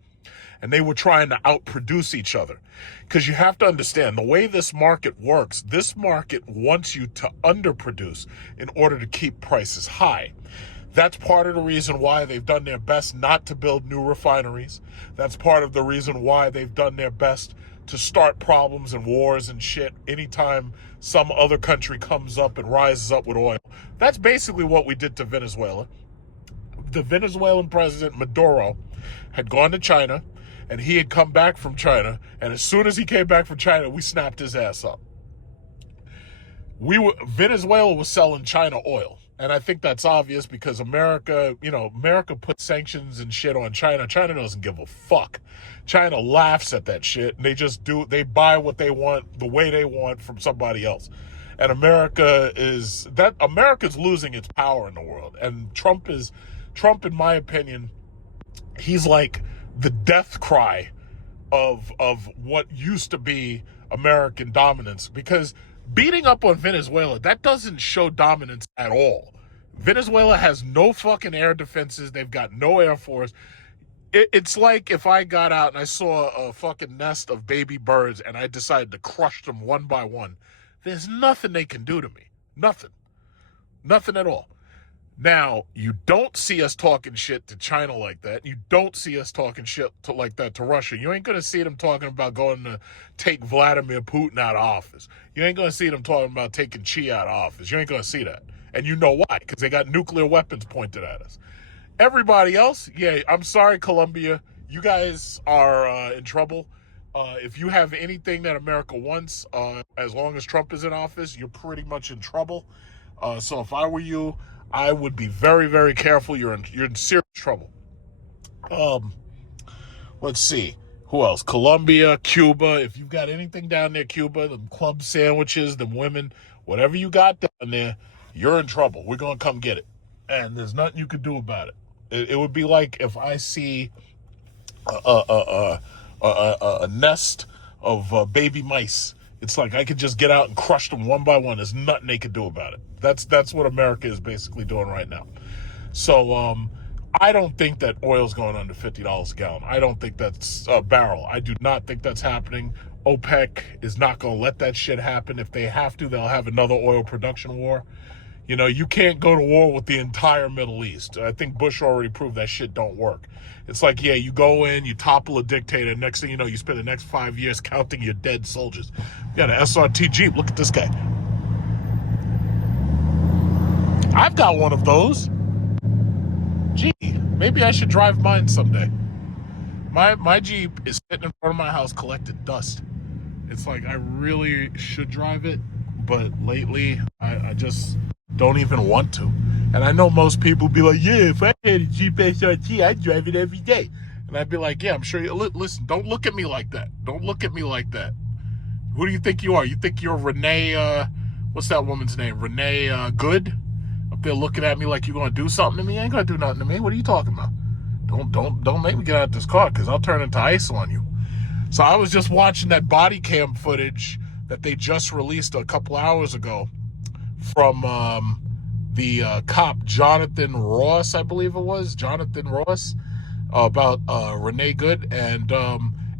And they were trying to outproduce each other. Because you have to understand, the way this market works, this market wants you to underproduce in order to keep prices high. That's part of the reason why they've done their best not to build new refineries. That's part of the reason why they've done their best to start problems and wars and shit anytime some other country comes up and rises up with oil. That's basically what we did to Venezuela. The Venezuelan president, Maduro, had gone to China, and he had come back from China, and as soon as he came back from China, we snapped his ass up. Venezuela was selling China oil, and I think that's obvious because America put sanctions and shit on China. China doesn't give a fuck. China laughs at that shit, and they buy what they want the way they want from somebody else. And America's losing its power in the world, and Trump, in my opinion, he's like the death cry of what used to be American dominance, because beating up on Venezuela, that doesn't show dominance at all. Venezuela has no fucking air defenses. They've got no air force. It's like if I got out and I saw a fucking nest of baby birds and I decided to crush them one by one. There's nothing they can do to me. Nothing. Nothing at all. Now, you don't see us talking shit to China like that. You don't see us talking shit like that to Russia. You ain't going to see them talking about going to take Vladimir Putin out of office. You ain't going to see them talking about taking Xi out of office. You ain't going to see that. And you know why? Because they got nuclear weapons pointed at us. Everybody else, yeah, I'm sorry, Colombia. You guys are in trouble. If you have anything that America wants, as long as Trump is in office, you're pretty much in trouble. So if I were you, I would be very, very careful. You're in serious trouble. Let's see. Who else? Colombia, Cuba. If you've got anything down there, Cuba, them club sandwiches, them women, whatever you got down there, you're in trouble. We're going to come get it. And there's nothing you can do about it. It would be like if I see a nest of baby mice. It's like I could just get out and crush them one by one. There's nothing they could do about it. That's what America is basically doing right now. So I don't think that oil's going under $50 a gallon. I don't think that's a barrel. I do not think that's happening. OPEC is not going to let that shit happen. If they have to, they'll have another oil production war. You know, you can't go to war with the entire Middle East. I think Bush already proved that shit don't work. It's like, yeah, you go in, you topple a dictator. Next thing you know, you spend the next 5 years counting your dead soldiers. You got an SRT Jeep. Look at this guy. I've got one of those. Gee, maybe I should drive mine someday. My Jeep is sitting in front of my house collecting dust. It's like I really should drive it, but lately I just don't even want to. And I know most people be like, yeah, if I had a Jeep SRT, I'd drive it every day. And I'd be like, yeah, I'm sure you... Listen, don't look at me like that. Don't look at me like that. Who do you think you are? You think you're Renee, what's that woman's name? Renee Good? Up there looking at me like you're going to do something to me? I ain't going to do nothing to me. What are you talking about? Don't make me get out of this car, because I'll turn into ice on you. So I was just watching that body cam footage that they just released a couple hours ago from the cop Jonathan Ross, I believe it was, Jonathan Ross, about Renee Good. And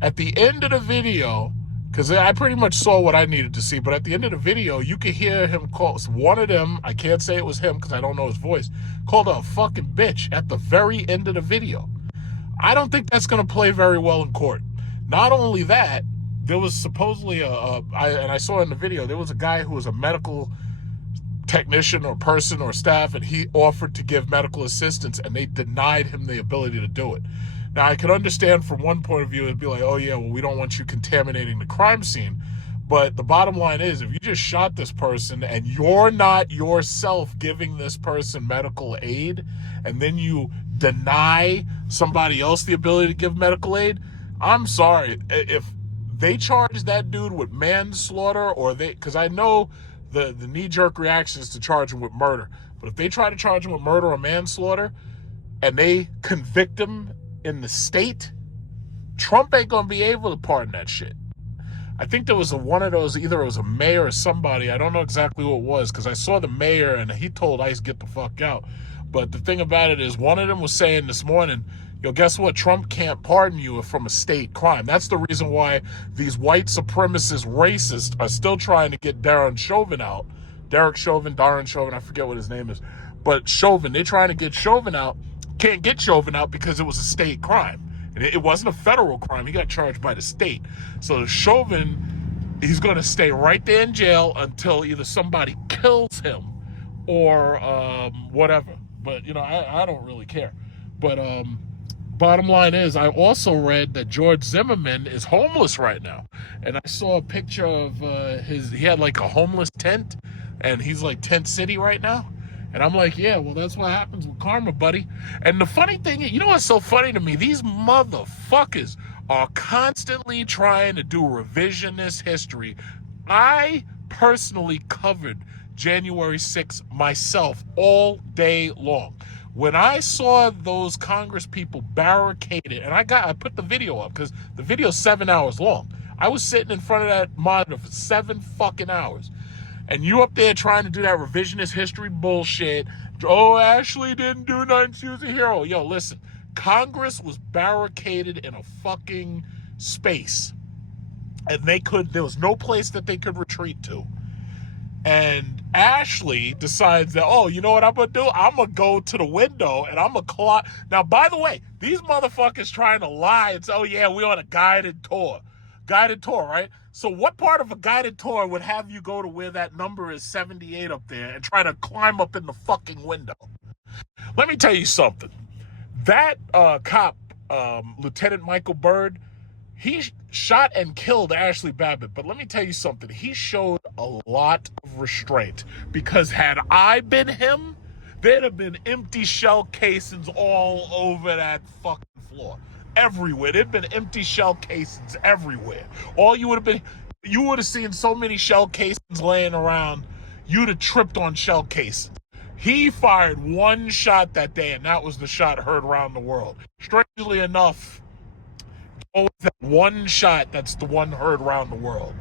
at the end of the video, because I pretty much saw what I needed to see, but at the end of the video, you could hear him call one of them, I can't say it was him because I don't know his voice, called a fucking bitch at the very end of the video. I don't think that's going to play very well in court. Not only that, there was supposedly and I saw in the video, there was a guy who was a medical technician or person or staff, and he offered to give medical assistance, and they denied him the ability to do it. Now, I could understand from one point of view, it'd be like, oh yeah, well, we don't want you contaminating the crime scene. But the bottom line is, if you just shot this person and you're not yourself giving this person medical aid, and then you deny somebody else the ability to give medical aid, I'm sorry. If they charge that dude with manslaughter, or because I know the knee-jerk reaction is to charge him with murder, but if they try to charge him with murder or manslaughter and they convict him in the state, Trump ain't gonna be able to pardon that shit. I think there was one of those, either it was a mayor or somebody, I don't know exactly who it was, because I saw the mayor and he told ICE get the fuck out. But the thing about it is, one of them was saying this morning, yo, guess what? Trump can't pardon you from a state crime. That's the reason why these white supremacist racists are still trying to get Darren Chauvin out. Darren Chauvin, I forget what his name is. But Chauvin, they're trying to get Chauvin out. Can't get Chauvin out because it was a state crime. And it wasn't a federal crime. He got charged by the state. So Chauvin, he's going to stay right there in jail until either somebody kills him or whatever. But, you know, I don't really care. But bottom line is, I also read that George Zimmerman is homeless right now. And I saw a picture of he had like a homeless tent, and he's like Tent City right now. And I'm like, yeah, well, that's what happens with karma, buddy. And the funny thing, you know what's so funny to me? These motherfuckers are constantly trying to do revisionist history. I personally covered January 6th myself all day long. When I saw those Congress people barricaded, and I put the video up because the video's 7 hours long. I was sitting in front of that monitor for 7 fucking hours. And you up there trying to do that revisionist history bullshit. Oh, Ashley didn't do nothing. She was a hero. Yo, listen. Congress was barricaded in a fucking space. And there was no place that they could retreat to. And Ashley decides that, oh, you know what I'm going to do? I'm going to go to the window and I'm going to climb. Now, by the way, these motherfuckers trying to lie and say, oh, yeah, we're on a guided tour. Guided tour, right? So what part of a guided tour would have you go to where that number is 78 up there and try to climb up in the fucking window? Let me tell you something. That cop, Lieutenant Michael Byrd, he shot and killed Ashley Babbitt. But let me tell you something. He showed a lot of restraint, because had I been him, there'd have been empty shell casings all over that fucking floor. Everywhere. There'd been empty shell casings everywhere. You would have seen so many shell casings laying around, you'd have tripped on shell casings. He fired one shot that day, and that was the shot heard around the world. Strangely enough, that one shot, that's the one heard around the world.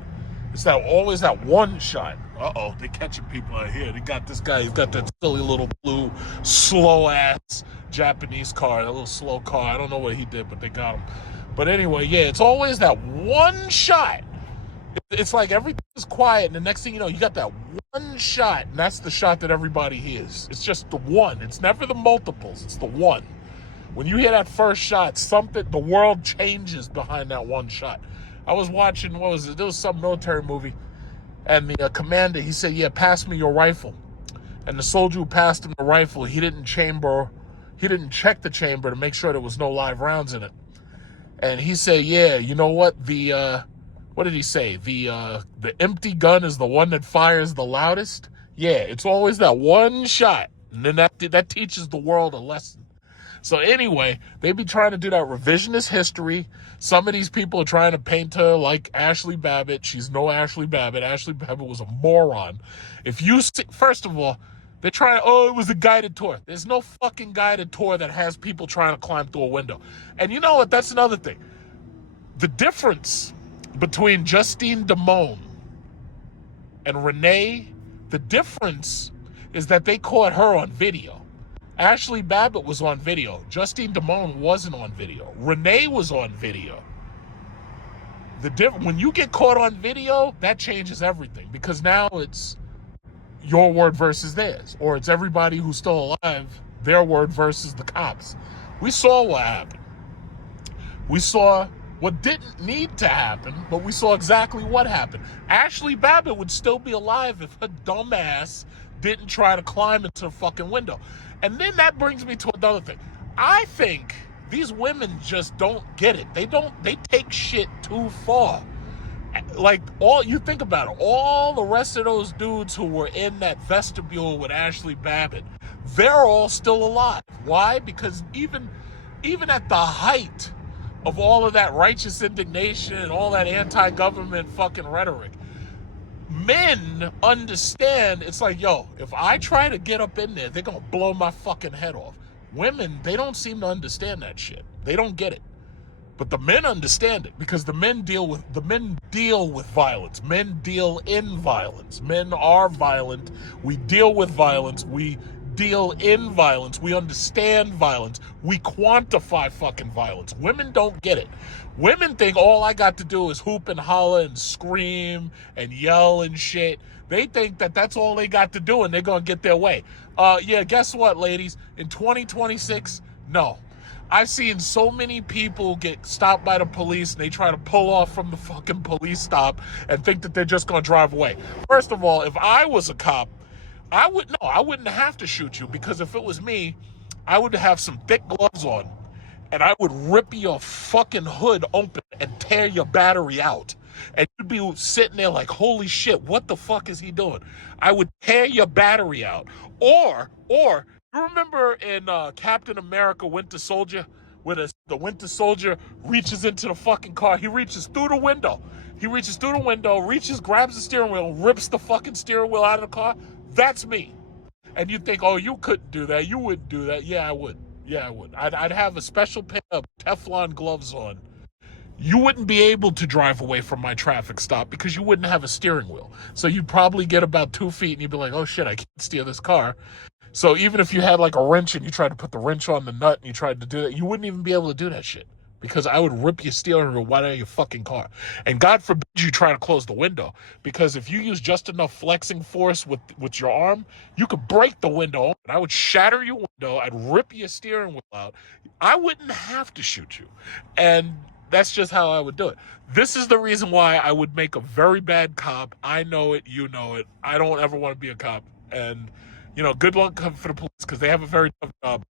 It's that always that one shot. Uh-oh, they catching people out here. They got this guy. He's got that silly little blue, slow-ass Japanese car, that little slow car. I don't know what he did, but they got him. But anyway, yeah, it's always that one shot. It's like everything's quiet, and the next thing you know, you got that one shot, and that's the shot that everybody hears. It's just the one. It's never the multiples. It's the one. When you hear that first shot, the world changes behind that one shot. I was watching, what was it? There was some military movie, and the commander, he said, yeah, pass me your rifle. And the soldier who passed him the rifle, he didn't check the chamber to make sure there was no live rounds in it. And he said, yeah, you know what? What did he say? The empty gun is the one that fires the loudest. Yeah, it's always that one shot. And then that teaches the world a lesson. So anyway, they be trying to do that revisionist history. Some of these people are trying to paint her like Ashley Babbitt. She's no Ashley Babbitt. Ashley Babbitt was a moron. If you see, first of all, they're trying, it was a guided tour. There's no fucking guided tour that has people trying to climb through a window. And you know what? That's another thing. The difference between Justine Damone and Renee, the difference is that they caught her on video. Ashley Babbitt was on video. Justine Damone wasn't on video. Renee was on video. When you get caught on video, that changes everything, because now it's your word versus theirs, or it's everybody who's still alive, their word versus the cops. We saw what happened. We saw what didn't need to happen, but we saw exactly what happened. Ashley Babbitt would still be alive if her dumb ass didn't try to climb into the fucking window. And then that brings me to another thing. I think these women just don't get it. They take shit too far. Like, you think about it, all the rest of those dudes who were in that vestibule with Ashley Babbitt, they're all still alive. Why? Because even at the height of all of that righteous indignation and all that anti-government fucking rhetoric, men understand. It's like, yo, if I try to get up in there, they're gonna blow my fucking head off. Women, they don't seem to understand that shit. They don't get it. But the men understand it, because the men deal with violence. Men deal in violence. Men are violent. We deal with violence. We deal in violence. We understand violence. We quantify fucking violence. Women don't get it. Women think all I got to do is hoop and holler and scream and yell and shit. They think that that's all they got to do and they're going to get their way. Yeah, guess what, ladies? In 2026, no. I've seen so many people get stopped by the police and they try to pull off from the fucking police stop and think that they're just going to drive away. First of all, if I was a cop, I wouldn't have to shoot you, because if it was me, I would have some thick gloves on and I would rip your fucking hood open and tear your battery out. And you'd be sitting there like, holy shit, what the fuck is he doing? I would tear your battery out. Or you remember in Captain America Winter Soldier, where the Winter Soldier reaches into the fucking car? He reaches through the window. Grabs the steering wheel, rips the fucking steering wheel out of the car. That's me. And you think, oh, you couldn't do that. You wouldn't do that. Yeah, I would. I'd have a special pair of Teflon gloves on. You wouldn't be able to drive away from my traffic stop because you wouldn't have a steering wheel. So you'd probably get about 2 feet and you'd be like, oh shit, I can't steer this car. So even if you had like a wrench and you tried to put the wrench on the nut and you tried to do that, you wouldn't even be able to do that shit, because I would rip your steering wheel right out of your fucking car. And God forbid you try to close the window, because if you use just enough flexing force with your arm, you could break the window open. I would shatter your window. I'd rip your steering wheel out. I wouldn't have to shoot you. And that's just how I would do it. This is the reason why I would make a very bad cop. I know it. You know it. I don't ever want to be a cop. And, good luck for the police, because they have a very tough job.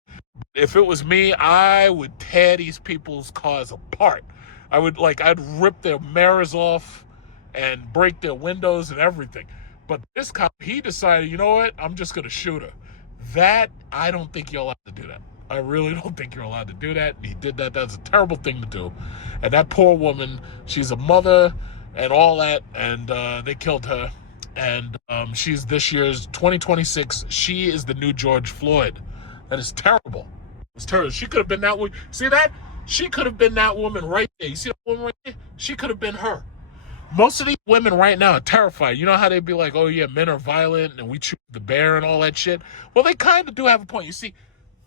If it was me, I would tear these people's cars apart. I'd rip their mirrors off and break their windows and everything. But this cop, he decided, you know what? I'm just going to shoot her. That, I don't think you're allowed to do that. I really don't think you're allowed to do that. And he did that. That's a terrible thing to do. And that poor woman, she's a mother and all that. And they killed her. And she's this year's 2026. She is the new George Floyd. That is terrible. It's terrible. She could have been that woman. See that? She could have been that woman right there. You see that woman right there? She could have been her. Most of these women right now are terrified. You know how they'd be like, oh yeah, men are violent and we choose the bear and all that shit? Well, they kind of do have a point. You see,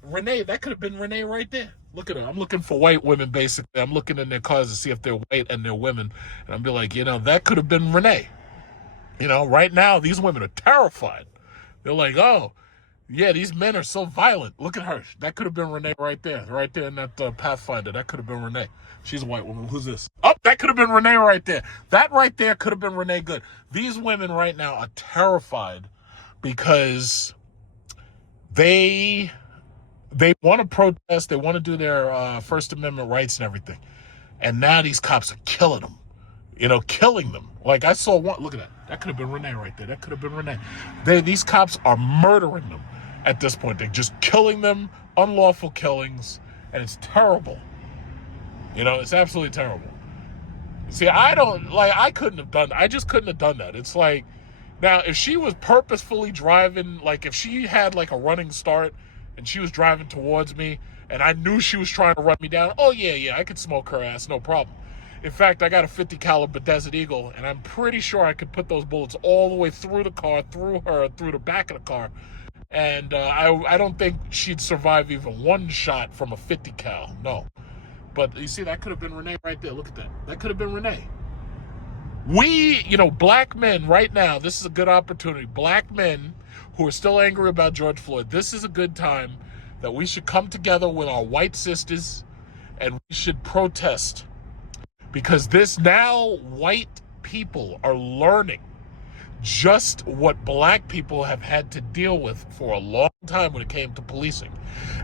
Renee, that could have been Renee right there. Look at her. I'm looking for white women, basically. I'm looking in their cars to see if they're white and they're women. And I'll be like, that could have been Renee. Right now, these women are terrified. They're like, oh, yeah, these men are so violent. Look at her. That could have been Renee right there in that Pathfinder. That could have been Renee. She's a white woman. Who's this? Oh, that could have been Renee right there. That right there could have been Renee Good. These women right now are terrified because they want to protest. They want to do their First Amendment rights and everything. And now these cops are killing them. Killing them. Like I saw one. Look at that. That could have been Renee right there. That could have been Renee. These cops are murdering them at this point. They're just killing them, unlawful killings, and it's terrible. It's absolutely terrible. See, I couldn't have done that. I just couldn't have done that. It's like, now, if she was purposefully driving, like if she had like a running start and she was driving towards me and I knew she was trying to run me down, oh yeah, I could smoke her ass, no problem. In fact, I got a 50 caliber Desert Eagle, and I'm pretty sure I could put those bullets all the way through the car, through her, through the back of the car. And I don't think she'd survive even one shot from a 50 cal, no. But you see, that could have been Renee right there. Look at that. That could have been Renee. We, black men right now, this is a good opportunity. Black men who are still angry about George Floyd, this is a good time that we should come together with our white sisters and we should protest. Because now white people are learning just what black people have had to deal with for a long time when it came to policing.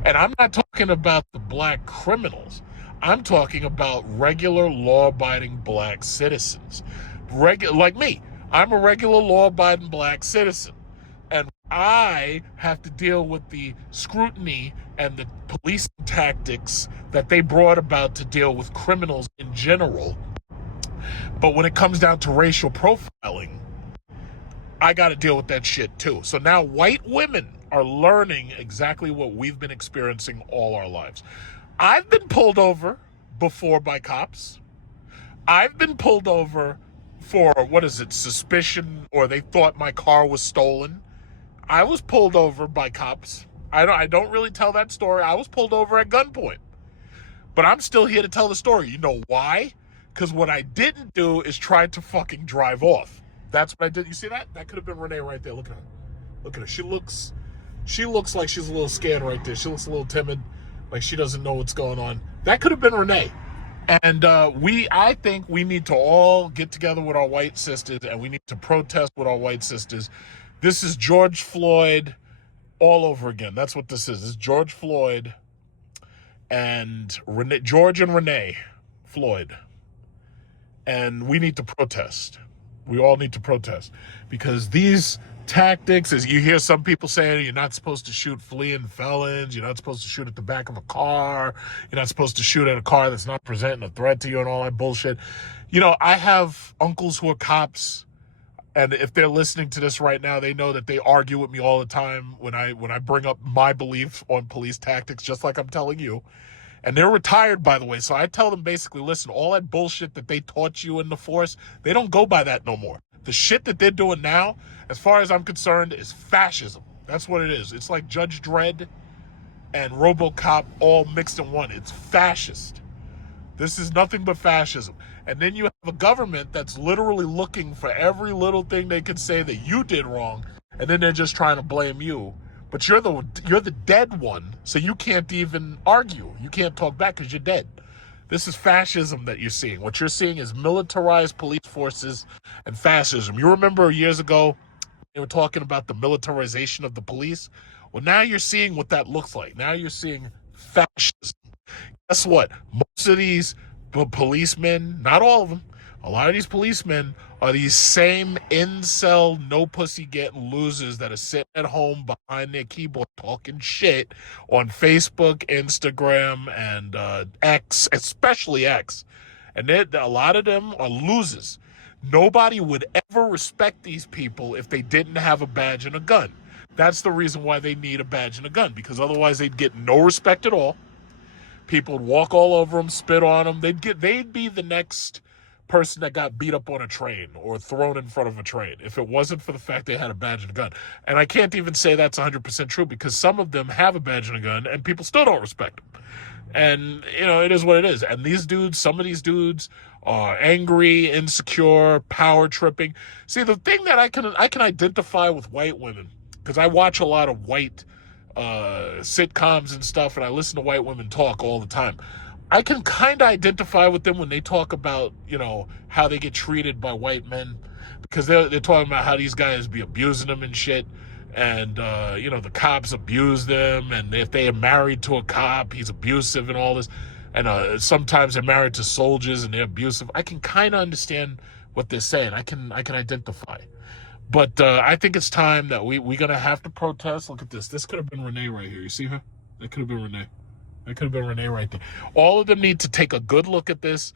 And I'm not talking about the black criminals. I'm talking about regular law-abiding black citizens. Like me, I'm a regular law-abiding black citizen. And I have to deal with the scrutiny and the police tactics that they brought about to deal with criminals in general. But when it comes down to racial profiling, I got to deal with that shit too. So now white women are learning exactly what we've been experiencing all our lives. I've been pulled over before by cops. I've been pulled over for, suspicion, or they thought my car was stolen. I was pulled over by cops. I don't really tell that story. I was pulled over at gunpoint. But I'm still here to tell the story. You know why? Because what I didn't do is try to fucking drive off. That's what I did. You see that? That could have been Renee right there. Look at her. Look at her. She looks like she's a little scared right there. She looks a little timid, like she doesn't know what's going on. That could have been Renee. And I think we need to all get together with our white sisters and we need to protest with our white sisters. This is George Floyd all over again. That's what this is. This is George Floyd and George and Renee Floyd. And we need to protest. We all need to protest because these tactics, as you hear some people saying, you're not supposed to shoot fleeing felons. You're not supposed to shoot at the back of a car. You're not supposed to shoot at a car that's not presenting a threat to you and all that bullshit. I have uncles who are cops, and if they're listening to this right now, they know that they argue with me all the time when I bring up my beliefs on police tactics, just like I'm telling you. And they're retired, by the way. So I tell them basically, listen, all that bullshit that they taught you in the force, they don't go by that no more. The shit that they're doing now, as far as I'm concerned, is fascism. That's what it is. It's like Judge Dredd and RoboCop all mixed in one. It's fascist. This is nothing but fascism. And then you have a government that's literally looking for every little thing they can say that you did wrong, and then they're just trying to blame you. But you're the dead one, so you can't even argue. You can't talk back because you're dead. This is fascism that you're seeing. What you're seeing is militarized police forces and fascism. You remember years ago, they were talking about the militarization of the police? Well, now you're seeing what that looks like. Now you're seeing fascism. Guess what? Most of these policemen, not all of them, a lot of these policemen are these same incel, no pussy getting losers that are sitting at home behind their keyboard talking shit on Facebook, Instagram, and X, especially X. And a lot of them are losers. Nobody would ever respect these people if they didn't have a badge and a gun. That's the reason why they need a badge and a gun, because otherwise they'd get no respect at all. People would walk all over them, spit on them. They'd be the next person that got beat up on a train or thrown in front of a train if it wasn't for the fact they had a badge and a gun. And I can't even say that's 100% true because some of them have a badge and a gun and people still don't respect them. And, you know, it is what it is. And these dudes, some of these dudes are angry, insecure, power tripping. See, the thing that I can identify with white women, because I watch a lot of white sitcoms and stuff, and I listen to white women talk all the time. I can kind of identify with them when they talk about, you know, how they get treated by white men, because they're talking about how these guys be abusing them and shit. And, you know, the cops abuse them. And if they are married to a cop, he's abusive and all this. And sometimes they're married to soldiers and they're abusive. I can kind of understand what they're saying. I can identify. But I think it's time that we're going to have to protest. Look at this. This could have been Renee right here. You see her? That could have been Renee. That could have been Renee right there. All of them need to take a good look at this.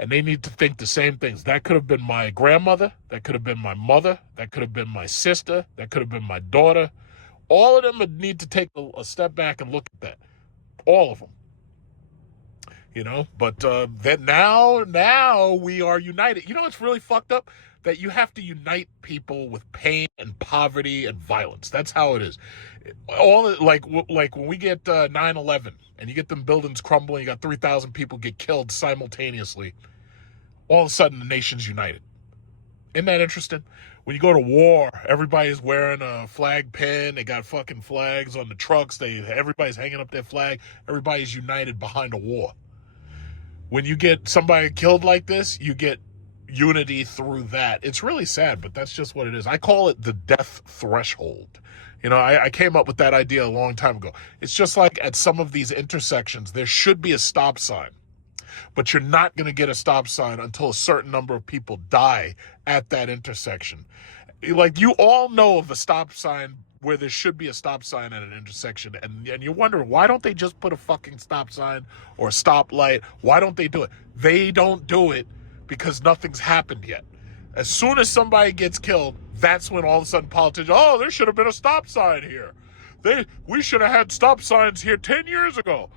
And they need to think the same things. That could have been my grandmother. That could have been my mother. That could have been my sister. That could have been my daughter. All of them would need to take a step back and look at that. All of them. You know, but then now we are united. You know what's really fucked up? That you have to unite people with pain and poverty and violence. That's how it is. Like when we get 9/11 and you get them buildings crumbling, you got 3,000 people get killed simultaneously. All of a sudden, the nation's united. Isn't that interesting? When you go to war, everybody's wearing a flag pin. They got fucking flags on the trucks. Everybody's hanging up their flag. Everybody's united behind a war. When you get somebody killed like this, you get unity through that. It's really sad, but that's just what it is. I call it the death threshold. You know, I came up with that idea a long time ago. It's just like at some of these intersections, there should be a stop sign, but you're not going to get a stop sign until a certain number of people die at that intersection. Like, you all know of a stop sign where there should be a stop sign at an intersection, and you're wondering, why don't they just put a fucking stop sign or a stoplight? Why don't they do it? They don't do it because nothing's happened yet. As soon as somebody gets killed, that's when all of a sudden politicians, oh, there should have been a stop sign here. We should have had stop signs here 10 years ago.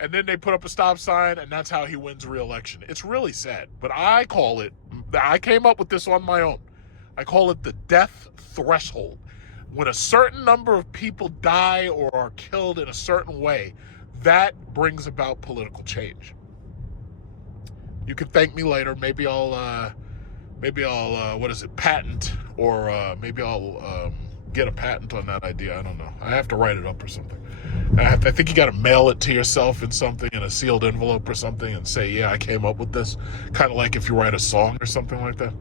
And then they put up a stop sign, and that's how he wins re-election. It's really sad. But I came up with this on my own. I call it the death threshold. When a certain number of people die or are killed in a certain way, that brings about political change. You can thank me later. Maybe I'll patent, or maybe I'll get a patent on that idea. I don't know. I have to write it up or something. I think you got to mail it to yourself in something, in a sealed envelope or something, and say, yeah, I came up with this. Kind of like if you write a song or something like that.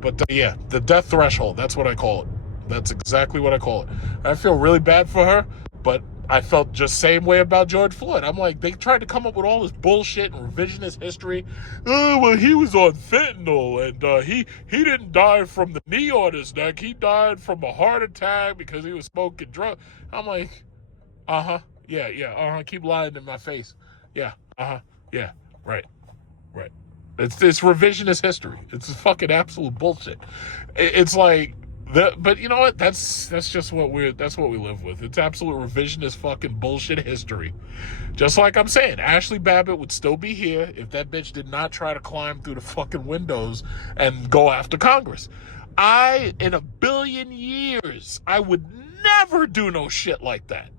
But yeah, the death threshold, that's what I call it. That's exactly what I call it. I feel really bad for her, but I felt just same way about George Floyd. I'm like, they tried to come up with all this bullshit and revisionist history. Oh, well, he was on fentanyl, and he didn't die from the knee on his neck. He died from a heart attack because he was smoking drugs. I'm like, yeah, keep lying in my face. Yeah, yeah, right. It's revisionist history. It's fucking absolute bullshit. It's like, but you know what? That's just what we live with. It's absolute revisionist fucking bullshit history. Just like I'm saying, Ashley Babbitt would still be here if that bitch did not try to climb through the fucking windows and go after Congress. In a billion years, I would never do no shit like that.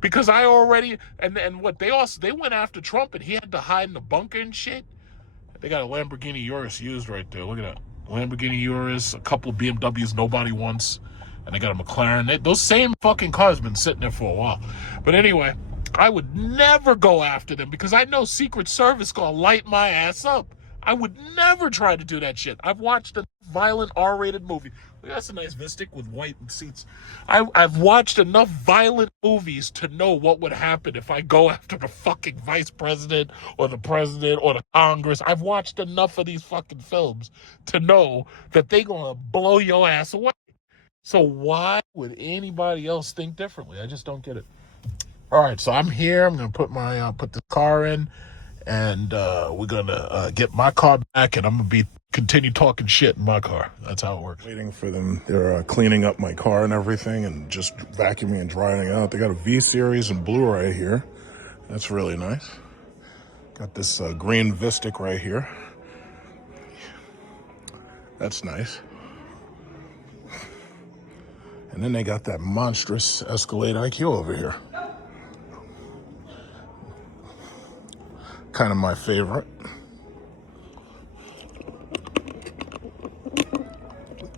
Because I already, and what they went after Trump, and he had to hide in the bunker and shit. They got a Lamborghini Urus used right there. Look at that. Lamborghini Urus, a couple of BMWs nobody wants, and they got a McLaren. Those same fucking cars been sitting there for a while. But anyway, I would never go after them because I know Secret Service gonna light my ass up. I would never try to do that shit. I've watched a violent R-rated movie. That's a nice Vistic with white seats. I've watched enough violent movies to know what would happen if I go after the fucking vice president or the president or the Congress. I've watched enough of these fucking films to know that they gonna blow your ass away. So why would anybody else think differently? I just don't get it. All right, so I'm here. I'm gonna put the car in, and we're gonna get my car back, and I'm gonna continue talking shit in my car. That's how it works. Waiting for them. They're cleaning up my car and everything and just vacuuming and drying it out. They got a V-Series in Blu-ray here. That's really nice. Got this green Vistic right here. That's nice. And then they got that monstrous Escalade IQ over here. Kind of my favorite.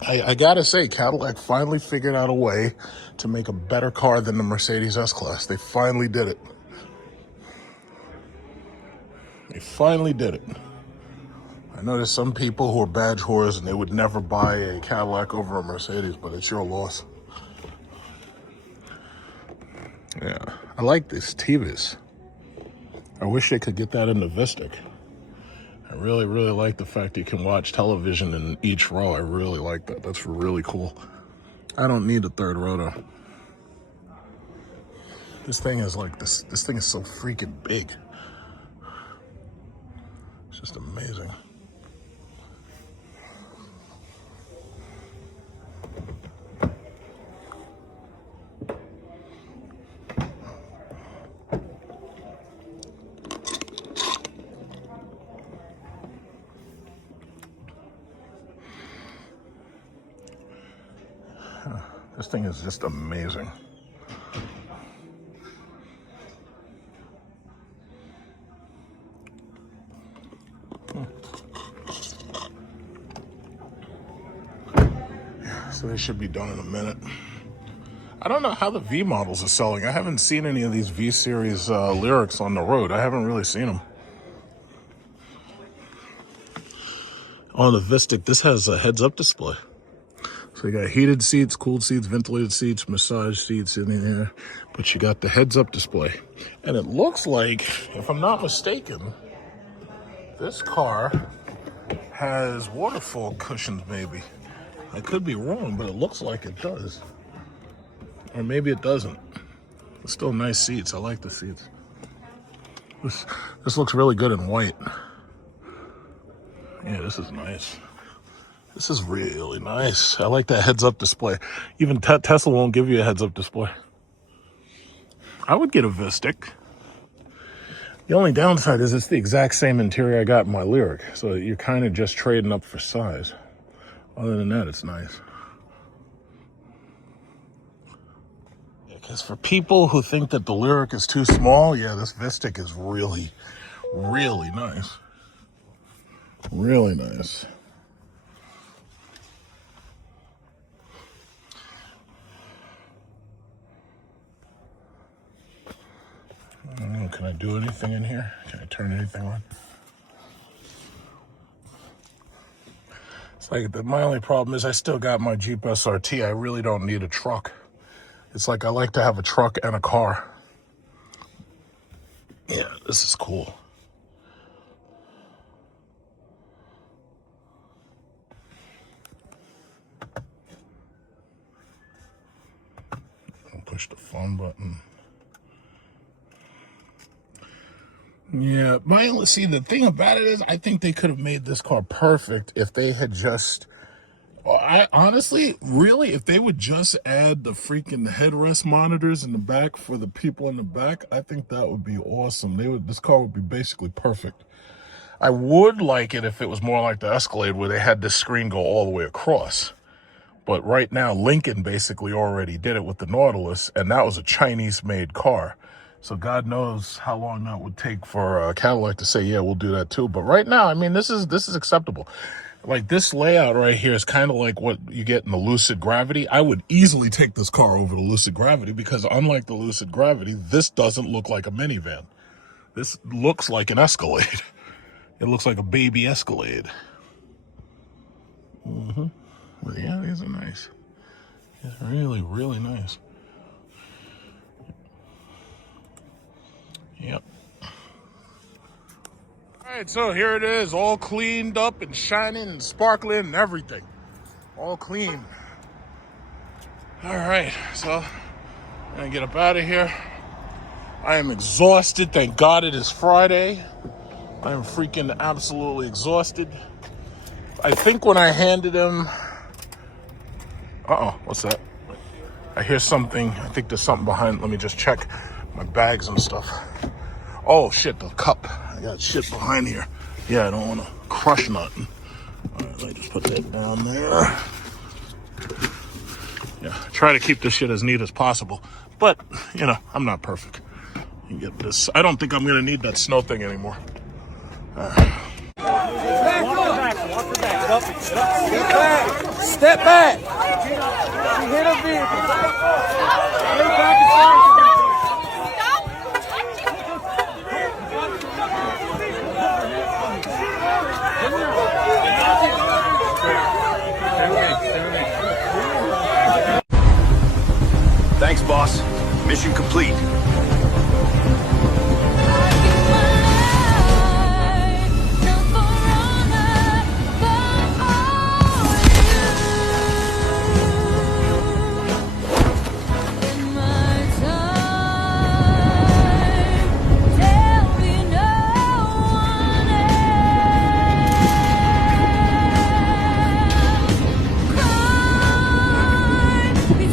I gotta say, Cadillac finally figured out a way to make a better car than the Mercedes S-Class. They finally did it. They finally did it. I know there's some people who are badge whores and they would never buy a Cadillac over a Mercedes, but it's your loss. Yeah, I like this TVs. I wish they could get that in the Vistic. I really, really like the fact you can watch television in each row. I really like that. That's really cool. I don't need a third row though. This thing is like this thing is so freaking big. It's just amazing. This thing is just amazing. Yeah, so they should be done in a minute. I don't know how the V models are selling. I haven't seen any of these V series lyrics on the road. I haven't really seen them. On the Vistic, this has a heads-up display. So you got heated seats, cooled seats, ventilated seats, massage seats in there, but you got the heads-up display. And it looks like, if I'm not mistaken, this car has waterfall cushions maybe. I could be wrong, but it looks like it does. Or maybe it doesn't. It's still nice seats. I like the seats. This looks really good in white. Yeah, this is nice. This is really nice. I like that heads-up display. Even Tesla won't give you a heads-up display. I would get a Vistic. The only downside is it's the exact same interior I got in my Lyric, so you're kind of just trading up for size. Other than that, it's nice. Because for people who think that the Lyric is too small, yeah, this Vistic is really, really nice. Really nice. I don't know, can I do anything in here? Can I turn anything on? It's like, my only problem is I still got my Jeep SRT. I really don't need a truck. It's like I like to have a truck and a car. Yeah, this is cool. I'll push the phone button. Yeah, the thing about it is I think they could have made this car perfect if they had just, if they would just add the freaking headrest monitors in the back for the people in the back, I think that would be awesome. This car would be basically perfect. I would like it if it was more like the Escalade where they had this screen go all the way across. But right now, Lincoln basically already did it with the Nautilus, and that was a Chinese-made car. So God knows how long that would take for Cadillac to say, yeah, we'll do that too. But right now, I mean, this is acceptable. Like, this layout right here is kind of like what you get in the Lucid Gravity. I would easily take this car over the Lucid Gravity because unlike the Lucid Gravity, this doesn't look like a minivan. This looks like an Escalade. It looks like a baby Escalade. Well, yeah, these are nice. It's really, really nice. Yep. All right, so here it is, all cleaned up and shining and sparkling and everything. All clean. All right, so I'm gonna get up out of here. I am exhausted. Thank God it is Friday. I am freaking absolutely exhausted. I think when I handed him... Uh-oh, what's that? I hear something. I think there's something behind. Let me just check my bags and stuff. Oh, shit, the cup. I got shit behind here. Yeah, I don't want to crush nothing. All right, let me just put that down there. Yeah, try to keep this shit as neat as possible. But, you know, I'm not perfect. You get this. I don't think I'm going to need that snow thing anymore. Step back. You hit a vehicle. Stay back and Thanks, boss. Mission complete.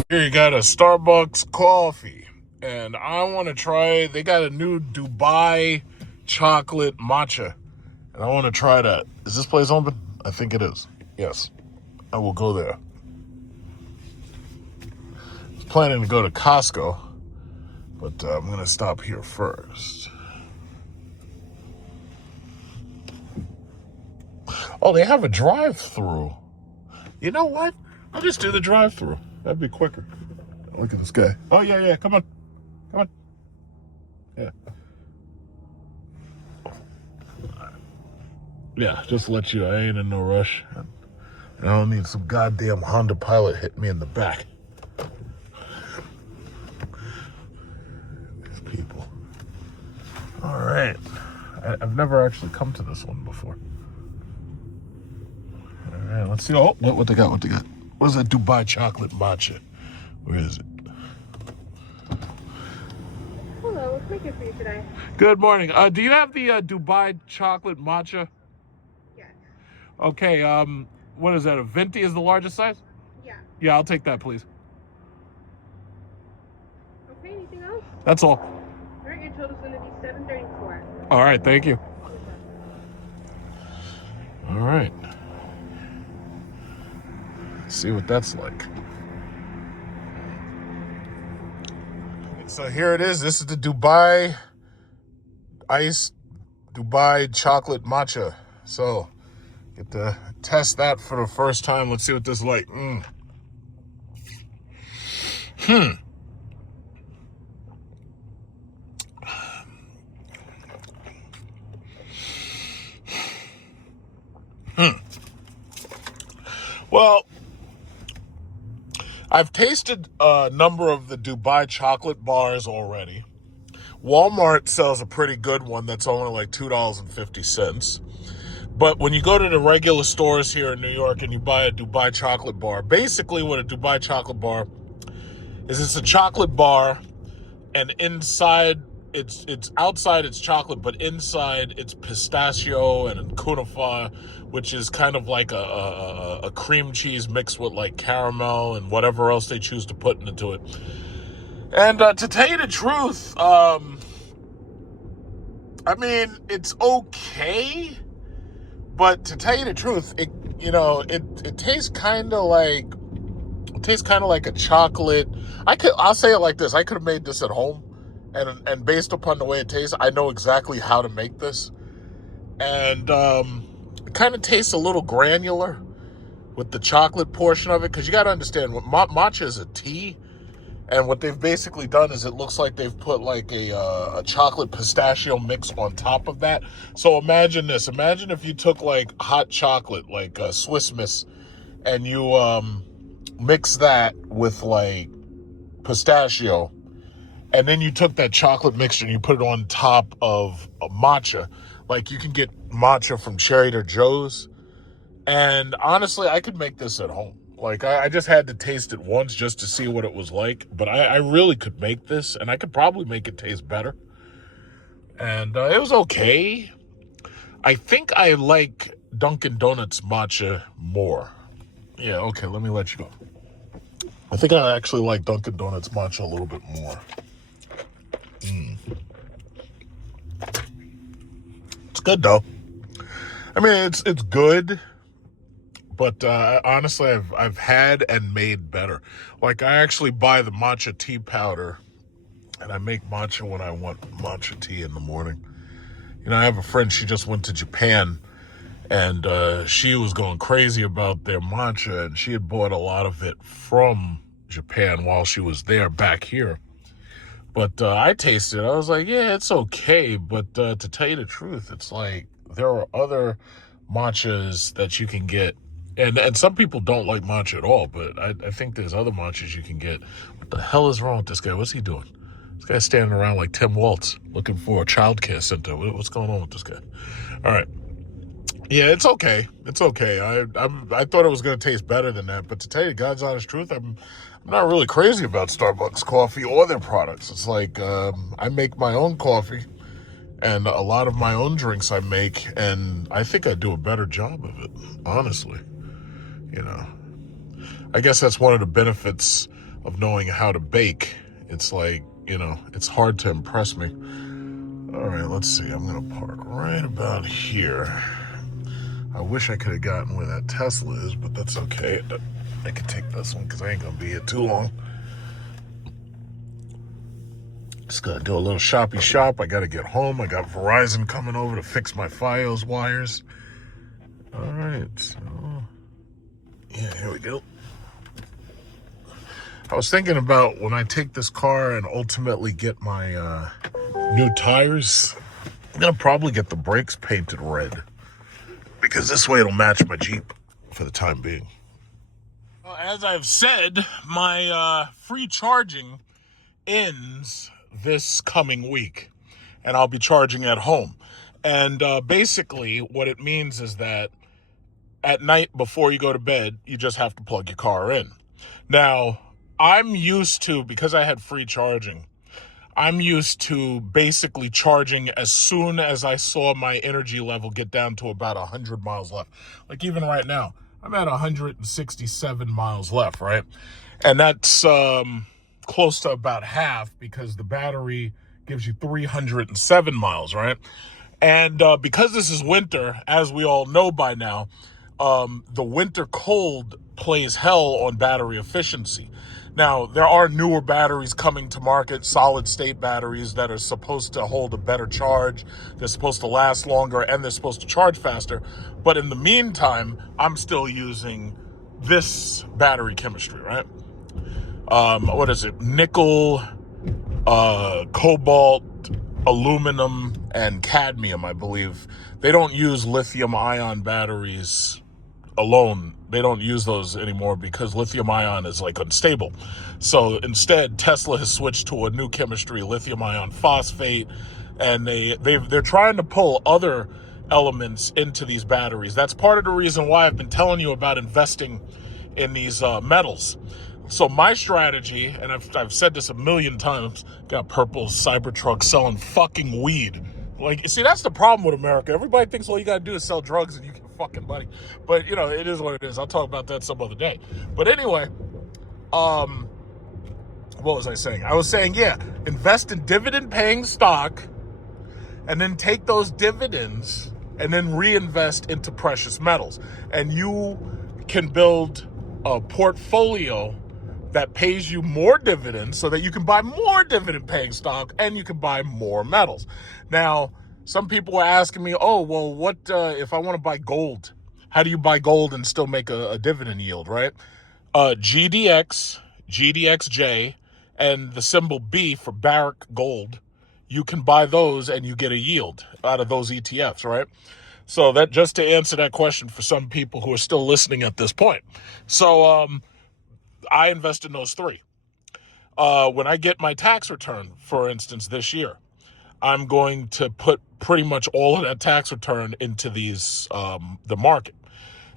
Here you got a Starbucks coffee, and I want to try, they got a new Dubai chocolate matcha, and I want to try that. Is this place open? I think it is. Yes, I will go there. I was planning to go to Costco, but I'm going to stop here first. Oh, they have a drive-through. You know what? I'll just do the drive-through. That'd be quicker. Look at this guy. Oh, yeah. Come on. Yeah. Yeah, just to let you, I ain't in no rush. And I don't need some goddamn Honda Pilot hitting me in the back. These people. All right. I've never actually come to this one before. All right, let's see. Oh, what they got? What is that Dubai chocolate matcha? Where is it? Hello, what's making for you today? Good morning. Do you have the Dubai chocolate matcha? Yes. Okay, what is that? A venti is the largest size? Yeah. Yeah, I'll take that, please. Okay, anything else? That's all. All right, your total's going to be $734. All right, thank you. All right. See what that's like. So here it is. This is the Dubai chocolate matcha. So get to test that for the first time. Let's see what this is like. Well, I've tasted a number of the Dubai chocolate bars already. Walmart sells a pretty good one that's only like $2.50. But when you go to the regular stores here in New York and you buy a Dubai chocolate bar, basically what a Dubai chocolate bar is, it's a chocolate bar, and inside it's outside it's chocolate, but inside it's pistachio and kunafa, which is kind of like a cream cheese mixed with like caramel and whatever else they choose to put into it. And to tell you the truth, I mean, it's okay, but to tell you the truth, it tastes kind of like a chocolate. I'll say it like this: I could have made this at home, and based upon the way it tastes, I know exactly how to make this. And it kind of tastes a little granular with the chocolate portion of it, because you got to understand, matcha is a tea. And what they've basically done is it looks like they've put like a chocolate pistachio mix on top of that. So imagine this. Imagine if you took like hot chocolate, like Swiss Miss, and you mix that with like pistachio. And then you took that chocolate mixture and you put it on top of a matcha. Like you can get matcha from Trader Joe's. And honestly, I could make this at home. Like, I just had to taste it once just to see what it was like. But I really could make this, and I could probably make it taste better. And it was okay. I think I like Dunkin' Donuts matcha more. Yeah, okay, let me let you go. I think I actually like Dunkin' Donuts matcha a little bit more. It's good, though. I mean, it's good. But honestly, I've had and made better. Like, I actually buy the matcha tea powder, and I make matcha when I want matcha tea in the morning. You know, I have a friend, she just went to Japan, and she was going crazy about their matcha, and she had bought a lot of it from Japan while she was there back here. But I tasted it. I was like, yeah, it's okay. But to tell you the truth, it's like there are other matchas that you can get. And some people don't like matcha at all, but I think there's other matchas you can get. What the hell is wrong with this guy? What's he doing? This guy's standing around like Tim Waltz looking for a childcare center. What's going on with this guy? All right. Yeah, it's okay. It's okay. I thought it was going to taste better than that, but to tell you God's honest truth, I'm not really crazy about Starbucks coffee or their products. It's like I make my own coffee and a lot of my own drinks I make, and I think I do a better job of it, honestly. You know, I guess that's one of the benefits of knowing how to bake. It's like, you know, it's hard to impress me. All right, let's see. I'm going to park right about here. I wish I could have gotten where that Tesla is, but that's okay. I can take this one because I ain't going to be here too long. Just going to do a little shoppy shop. I got to get home. I got Verizon coming over to fix my Fios wires. All right, so yeah, here we go. I was thinking about when I take this car and ultimately get my new tires, I'm going to probably get the brakes painted red, because this way it'll match my Jeep for the time being. Well, as I've said, my free charging ends this coming week, and I'll be charging at home. And basically what it means is that at night before you go to bed, you just have to plug your car in. Now, I'm used to, because I had free charging, I'm used to basically charging as soon as I saw my energy level get down to about 100 miles left. Like even right now, I'm at 167 miles left, right? And that's close to about half because the battery gives you 307 miles, right? And because this is winter, as we all know by now, the winter cold plays hell on battery efficiency. Now, there are newer batteries coming to market, solid state batteries that are supposed to hold a better charge. They're supposed to last longer and they're supposed to charge faster. But in the meantime, I'm still using this battery chemistry, right? What is it? Nickel, cobalt, aluminum, and cadmium, I believe. They don't use lithium ion batteries alone. They don't use those anymore because lithium ion is like unstable. So instead, Tesla has switched to a new chemistry, lithium ion phosphate, and they're trying to pull other elements into these batteries. That's part of the reason why I've been telling you about investing in these metals. So my strategy, and I've said this a million times, got purple Cybertruck selling fucking weed. Like, see, that's the problem with America. Everybody thinks all you gotta do is sell drugs and you get fucking money. But, you know, it is what it is. I'll talk about that some other day. But anyway, what was I saying? I was saying, yeah, invest in dividend-paying stock and then take those dividends and then reinvest into precious metals. And you can build a portfolio that pays you more dividends so that you can buy more dividend-paying stock and you can buy more metals. Now, some people are asking me, oh, well, what if I want to buy gold? How do you buy gold and still make a dividend yield, right? GDX, GDXJ, and the symbol B for Barrick Gold, you can buy those and you get a yield out of those ETFs, right? So that just to answer that question for some people who are still listening at this point. So I invest in those three. When I get my tax return, for instance, this year, I'm going to put pretty much all of that tax return into these, the market.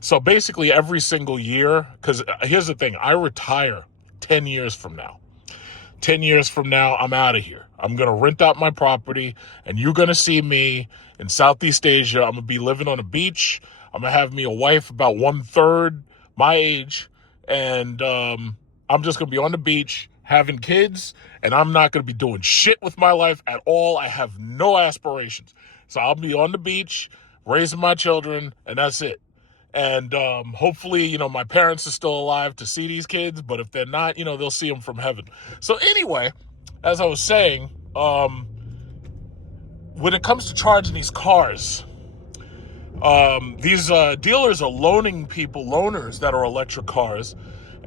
So basically every single year, because here's the thing, I retire 10 years from now. 10 years from now, I'm out of here. I'm going to rent out my property and you're going to see me in Southeast Asia. I'm going to be living on a beach. I'm going to have me a wife about 1/3 my age. And I'm just going to be on the beach having kids, and I'm not going to be doing shit with my life at all. I have no aspirations. So I'll be on the beach raising my children, and that's it. And hopefully, you know, my parents are still alive to see these kids, but if they're not, you know, they'll see them from heaven. So anyway, as I was saying, when it comes to charging these cars, these dealers are loaning people loaners that are electric cars,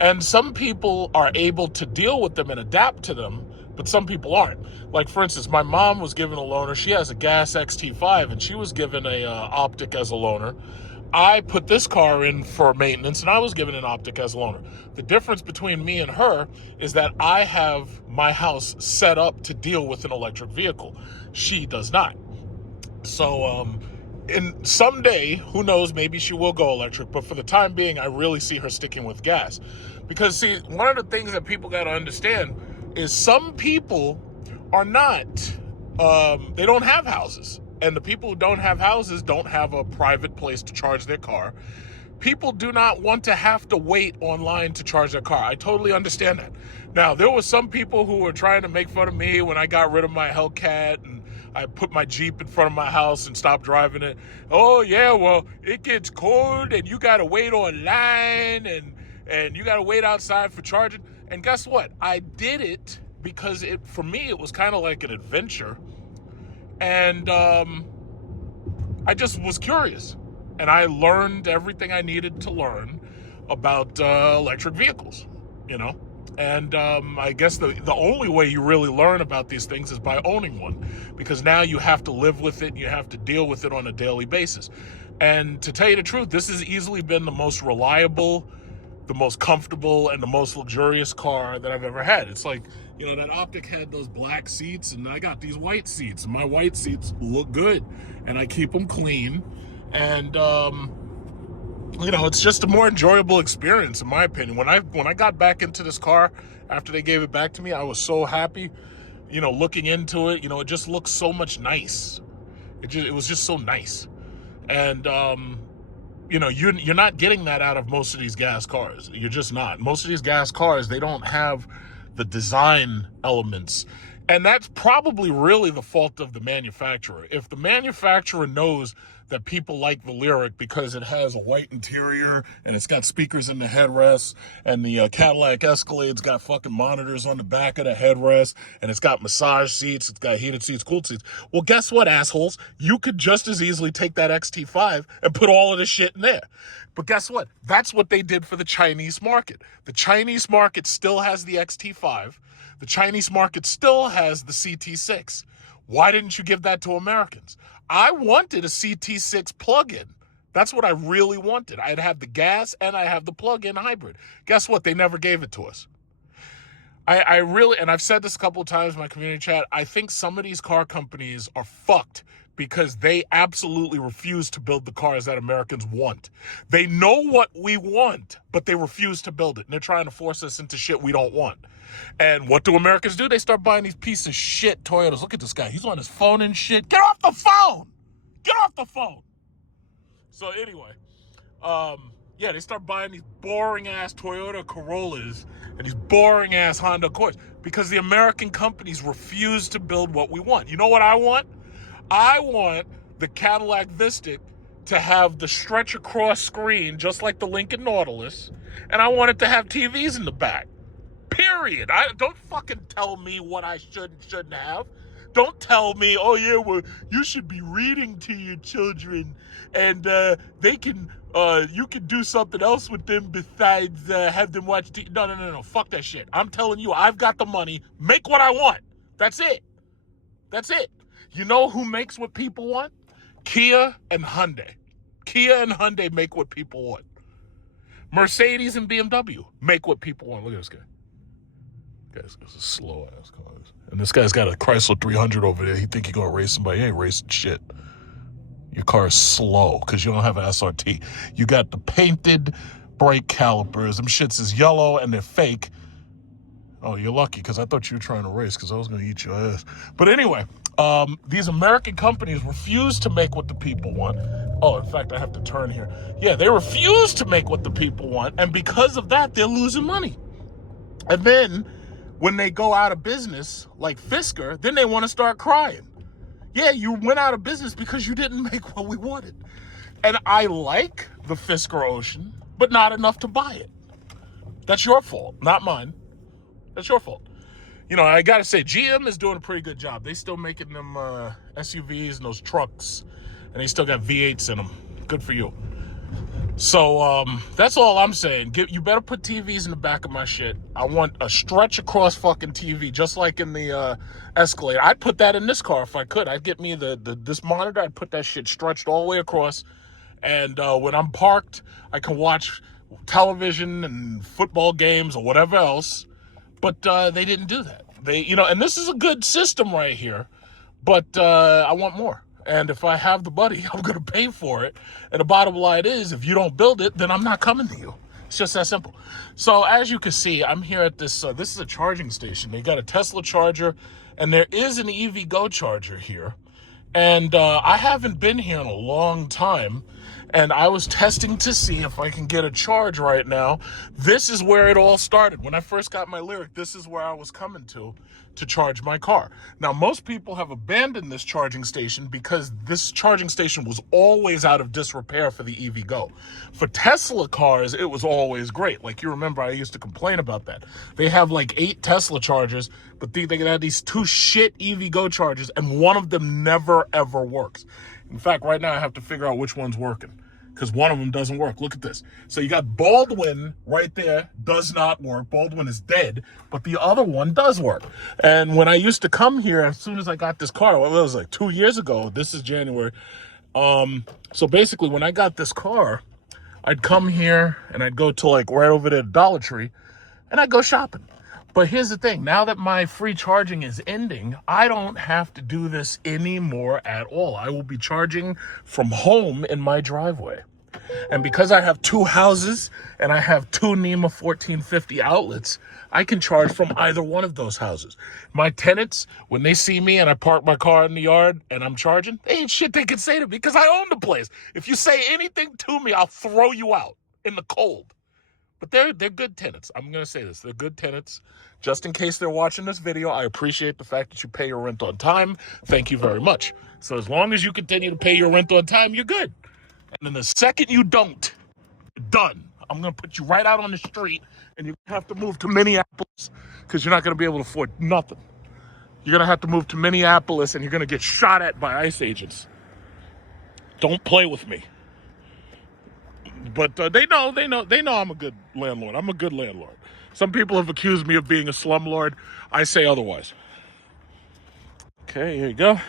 and some people are able to deal with them and adapt to them, but some people aren't. Like, for instance, my mom was given a loaner. She has a gas XT5, and she was given a Optic as a loaner. I put this car in for maintenance, and I was given an Optic as a loaner. The difference between me and her is that I have my house set up to deal with an electric vehicle. She does not. So, and someday, who knows, maybe she will go electric, but for the time being, I really see her sticking with gas. Because, see, one of the things that people got to understand is some people are not, they don't have houses. And the people who don't have houses don't have a private place to charge their car. People do not want to have to wait online to charge their car. I totally understand that. Now, there were some people who were trying to make fun of me when I got rid of my Hellcat and I put my Jeep in front of my house and stopped driving it. Oh, yeah, well, it gets cold and you got to wait online and you got to wait outside for charging. And guess what? I did it because for me, it was kind of like an adventure. And I just was curious. And I learned everything I needed to learn about electric vehicles, you know? And I guess the only way you really learn about these things is by owning one, because now you have to live with it and you have to deal with it on a daily basis. And to tell you the truth, this has easily been the most reliable, the most comfortable, and the most luxurious car that I've ever had. It's like, you know, that Optic had those black seats, and I got these white seats. And my white seats look good, and I keep them clean. And you know, it's just a more enjoyable experience, in my opinion. When I got back into this car after they gave it back to me, I was so happy. You know, looking into it, you know, it just looks so much nice. It was just so nice. And you know, you're not getting that out of most of these gas cars. You're just not. Most of these gas cars, they don't have the design elements. And that's probably really the fault of the manufacturer. If the manufacturer knows that people like the Lyric because it has a white interior and it's got speakers in the headrest, and the Cadillac Escalade's got fucking monitors on the back of the headrest, and it's got massage seats, it's got heated seats, cooled seats. Well, guess what, assholes? You could just as easily take that XT5 and put all of this shit in there. But guess what? That's what they did for the Chinese market. The Chinese market still has the XT5. The Chinese market still has the CT6. Why didn't you give that to Americans? I wanted a CT6 plug-in. That's what I really wanted. I'd have the gas and I have the plug-in hybrid. Guess what? They never gave it to us. I really, and I've said this a couple of times in my community chat, I think some of these car companies are fucked because they absolutely refuse to build the cars that Americans want. They know what we want, but they refuse to build it. And they're trying to force us into shit we don't want. And what do Americans do? They start buying these pieces of shit Toyotas. Look at this guy. He's on his phone and shit. Get off the phone! Get off the phone! So anyway, yeah, they start buying these boring-ass Toyota Corollas and these boring-ass Honda Accords because the American companies refuse to build what we want. You know what I want? I want the Cadillac Vistic to have the stretch-across screen just like the Lincoln Nautilus, and I want it to have TVs in the back. Period. Don't fucking tell me what I should and shouldn't have. Don't tell me, oh yeah, well, you should be reading to your children and they can, you can do something else with them besides have them watch TV. No. Fuck that shit. I'm telling you, I've got the money. Make what I want. That's it. That's it. You know who makes what people want? Kia and Hyundai. Kia and Hyundai make what people want. Mercedes and BMW make what people want. Look at this guy. This guy's a slow ass car. And this guy's got a Chrysler 300 over there. He think he gonna race somebody. He ain't racing shit. Your car is slow because you don't have an SRT. You got the painted brake calipers. Them shits is yellow and they're fake. Oh, you're lucky because I thought you were trying to race because I was gonna eat your ass. But anyway, these American companies refuse to make what the people want. Oh, in fact, I have to turn here. Yeah, they refuse to make what the people want, and because of that, they're losing money. And then when they go out of business, like Fisker, then they want to start crying. Yeah, you went out of business because you didn't make what we wanted. And I like the Fisker Ocean, but not enough to buy it. That's your fault, not mine. That's your fault. You know, I gotta say, GM is doing a pretty good job. They still making them SUVs and those trucks, and they still got V8s in them. Good for you. So that's all I'm saying. You better put TVs in the back of my shit. I want a stretch across fucking TV, just like in the Escalade. I'd put that in this car if I could. I'd get me this monitor. I'd put that shit stretched all the way across, and when I'm parked, I can watch television and football games or whatever else. But they didn't do that. And this is a good system right here, but I want more. And if I have the money, I'm going to pay for it. And the bottom line is, if you don't build it, then I'm not coming to you. It's just that simple. So as you can see, I'm here at this is a charging station. They got a Tesla charger, and there is an EVgo charger here. And I haven't been here in a long time. And I was testing to see if I can get a charge right now. This is where it all started. When I first got my Lyriq, this is where I was coming to charge my car. Now, most people have abandoned this charging station because this charging station was always out of disrepair for the EVgo. For Tesla cars, it was always great. Like, you remember, I used to complain about that. They have like 8 Tesla chargers, but they have these 2 shit EVgo chargers, and one of them never, ever works. In fact, right now I have to figure out which one's working, because one of them doesn't work. Look at this. So you got Baldwin right there, does not work. Baldwin is dead, but the other one does work. And when I used to come here, as soon as I got this car, well, it was like 2 years ago. This is January. So basically, when I got this car, I'd come here and I'd go to like right over there to Dollar Tree, and I'd go shopping. But here's the thing, now that my free charging is ending, I don't have to do this anymore at all. I will be charging from home in my driveway. And because I have 2 houses and I have 2 NEMA 1450 outlets, I can charge from either one of those houses. My tenants, when they see me and I park my car in the yard and I'm charging, they ain't shit they can say to me because I own the place. If you say anything to me, I'll throw you out in the cold. But they're good tenants. I'm going to say this. They're good tenants. Just in case they're watching this video, I appreciate the fact that you pay your rent on time. Thank you very much. So as long as you continue to pay your rent on time, you're good. And then the second you don't, you're done. I'm going to put you right out on the street, and you have to move to Minneapolis because you're not going to be able to afford nothing. You're going to have to move to Minneapolis, and you're going to get shot at by ICE agents. Don't play with me. But they know I'm a good landlord. I'm a good landlord. Some people have accused me of being a slumlord. I say otherwise. Okay, here you go.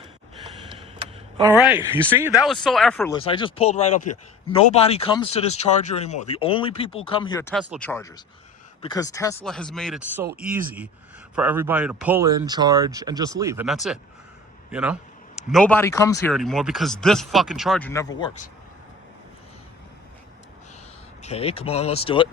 All right, you see, that was so effortless. I just pulled right up here. Nobody comes to this charger anymore. The only people who come here are Tesla chargers, because Tesla has made it so easy for everybody to pull in, charge, and just leave, and that's it. You know? Nobody comes here anymore because this fucking charger never works. Okay, come on, let's do it.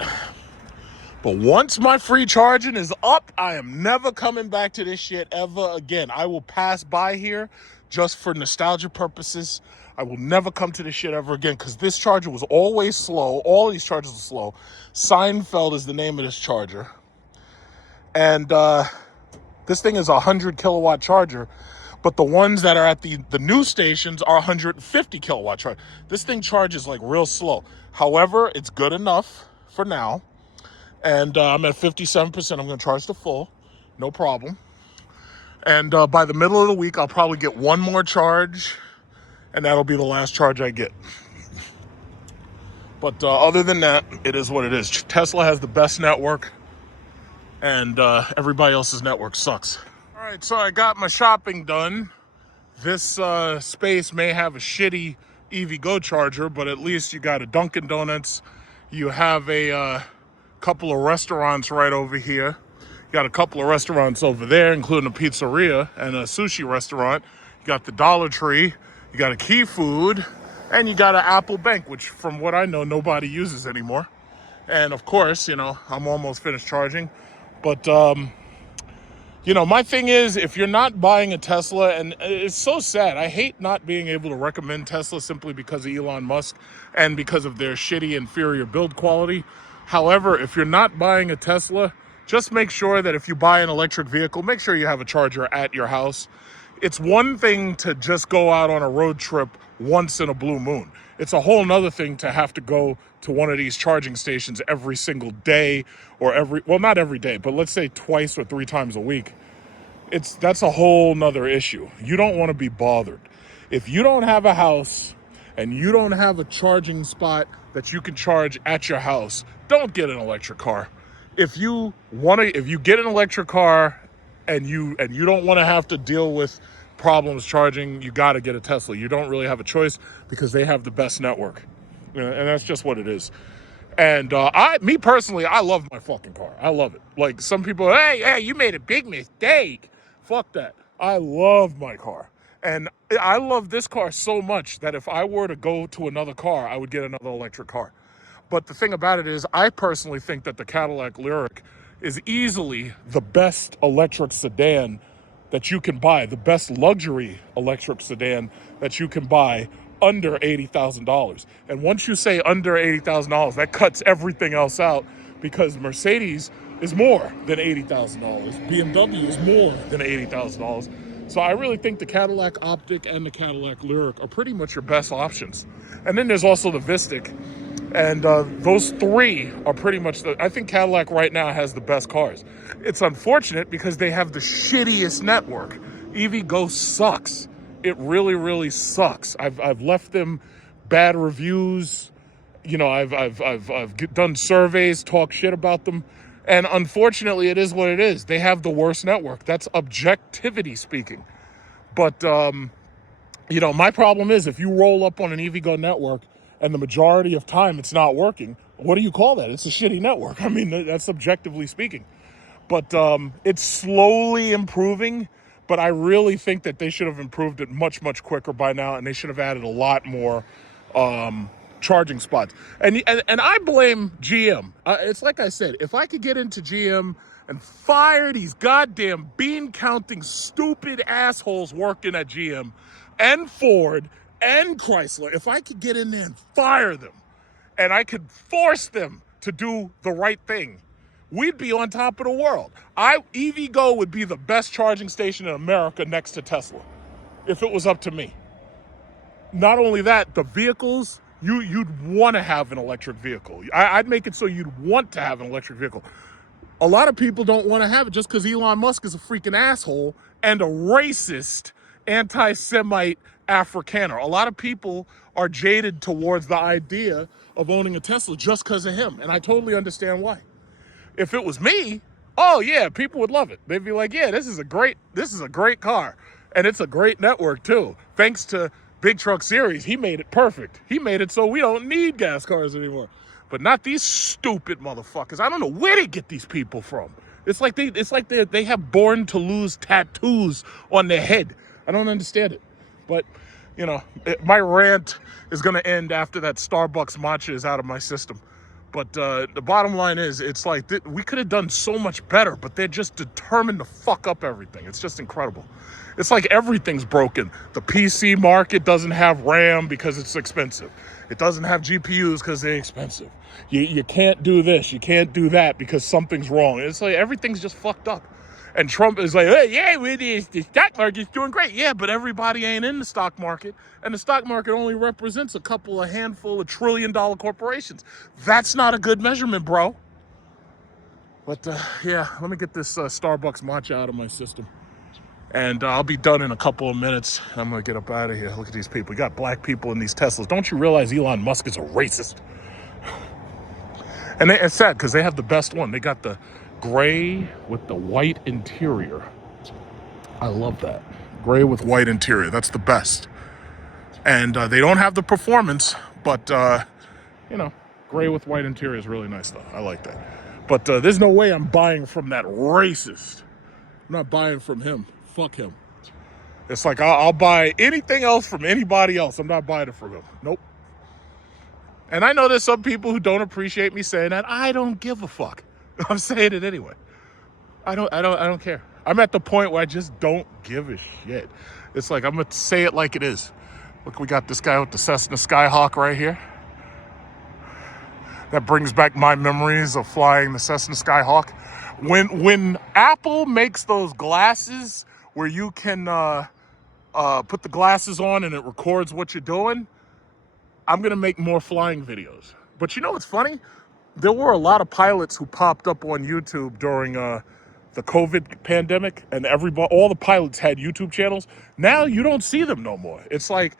But once my free charging is up, I am never coming back to this shit ever again. I will pass by here just for nostalgia purposes. I will never come to this shit ever again because this charger was always slow. All of these chargers are slow. Seinfeld is the name of this charger. And this thing is a 100 kilowatt charger. But the ones that are at the new stations are 150 kilowatt charge. This thing charges like real slow. However, it's good enough for now. And I'm at 57%. I'm going to charge the full. No problem. And by the middle of the week, I'll probably get one more charge. And that'll be the last charge I get. But other than that, it is what it is. Tesla has the best network. And everybody else's network sucks. All right, so I got my shopping done. This space may have a shitty EVgo charger, but at least you got a Dunkin' Donuts. You have a couple of restaurants right over here. You got a couple of restaurants over there, including a pizzeria and a sushi restaurant. You got the Dollar Tree. You got a Key Food. And you got an Apple Bank, which from what I know, nobody uses anymore. And of course, you know, I'm almost finished charging. But you know, my thing is, if you're not buying a Tesla, and it's so sad, I hate not being able to recommend Tesla simply because of Elon Musk and because of their shitty, inferior build quality. However, if you're not buying a Tesla, just make sure that if you buy an electric vehicle, make sure you have a charger at your house. It's one thing to just go out on a road trip once in a blue moon. It's a whole nother thing to have to go to one of these charging stations every single day or not every day, but let's say twice or 3 times a week. That's a whole nother issue. You don't want to be bothered. If you don't have a house and you don't have a charging spot that you can charge at your house, don't get an electric car. If you get an electric car and you don't want to have to deal with problems charging, you got to get a Tesla. You don't really have a choice because they have the best network. And that's just what it is. And me personally, I love my fucking car. I love it. Like some people, hey, you made a big mistake. Fuck that. I love my car. And I love this car so much that if I were to go to another car, I would get another electric car. But the thing about it is, I personally think that the Cadillac Lyriq is easily the best electric sedan that you can buy, the best luxury electric sedan that you can buy under $80,000. And once you say under $80,000, that cuts everything else out because Mercedes is more than $80,000. BMW is more than $80,000. So I really think the Cadillac Optic and the Cadillac Lyriq are pretty much your best options. And then there's also the Vistic. And those 3 are pretty much I think Cadillac right now has the best cars. It's unfortunate because they have the shittiest network. EVgo sucks. It really, really sucks. I've left them bad reviews. You know, I've done surveys, talk shit about them. And unfortunately, it is what it is. They have the worst network. That's objectivity speaking. But, you know, my problem is if you roll up on an EVgo network and the majority of time it's not working, what do you call that? It's a shitty network. I mean, that's objectively speaking. But it's slowly improving. But I really think that they should have improved it much, much quicker by now. And they should have added a lot more charging spots. And I blame GM. It's like I said, if I could get into GM and fire these goddamn bean-counting stupid assholes working at GM and Ford and Chrysler, if I could get in there and fire them and I could force them to do the right thing, we'd be on top of the world. EVgo would be the best charging station in America next to Tesla if it was up to me. Not only that, the vehicles, you'd want to have an electric vehicle. I'd make it so you'd want to have an electric vehicle. A lot of people don't want to have it just because Elon Musk is a freaking asshole and a racist, anti-Semite Afrikaner. A lot of people are jaded towards the idea of owning a Tesla just because of him, and I totally understand why. If it was me, oh yeah, people would love it. They'd be like, yeah, this is a great car, and it's a great network too. Thanks to Big Truck Series, he made it perfect. He made it so we don't need gas cars anymore. But not these stupid motherfuckers. I don't know where they get these people from. It's like they have born to lose tattoos on their head. I don't understand it. But, you know, my rant is going to end after that Starbucks matcha is out of my system. But the bottom line is, it's like we could have done so much better, but they're just determined to fuck up everything. It's just incredible. It's like everything's broken. The PC market doesn't have RAM because it's expensive. It doesn't have GPUs because they're expensive. You can't do this, you can't do that because something's wrong. It's like everything's just fucked up. And Trump is like, hey, yeah, the stock market's doing great. Yeah, but everybody ain't in the stock market. And the stock market only represents a handful of $1 trillion corporations. That's not a good measurement, bro. But yeah, let me get this Starbucks matcha out of my system. And I'll be done in a couple of minutes. I'm going to get up out of here. Look at these people. You got black people in these Teslas. Don't you realize Elon Musk is a racist? And it's sad because they have the best one. They got the gray with the white interior. I love that. Gray with white interior. That's the best. And they don't have the performance, but, you know, gray with white interior is really nice, though. I like that. But there's no way I'm buying from that racist. I'm not buying from him. Fuck him. It's like I'll buy anything else from anybody else. I'm not buying it from him. Nope. And I know there's some people who don't appreciate me saying that. I don't give a fuck. I'm saying it anyway. I don't care. I'm at the point where I just don't give a shit. It's like I'm gonna say it like it is. Look, we got this guy with the Cessna Skyhawk right here. That brings back my memories of flying the Cessna Skyhawk. When Apple makes those glasses where you can put the glasses on and it records what you're doing, I'm going to make more flying videos. But you know what's funny? There were a lot of pilots who popped up on YouTube during the COVID pandemic, and all the pilots had YouTube channels. Now you don't see them no more. It's like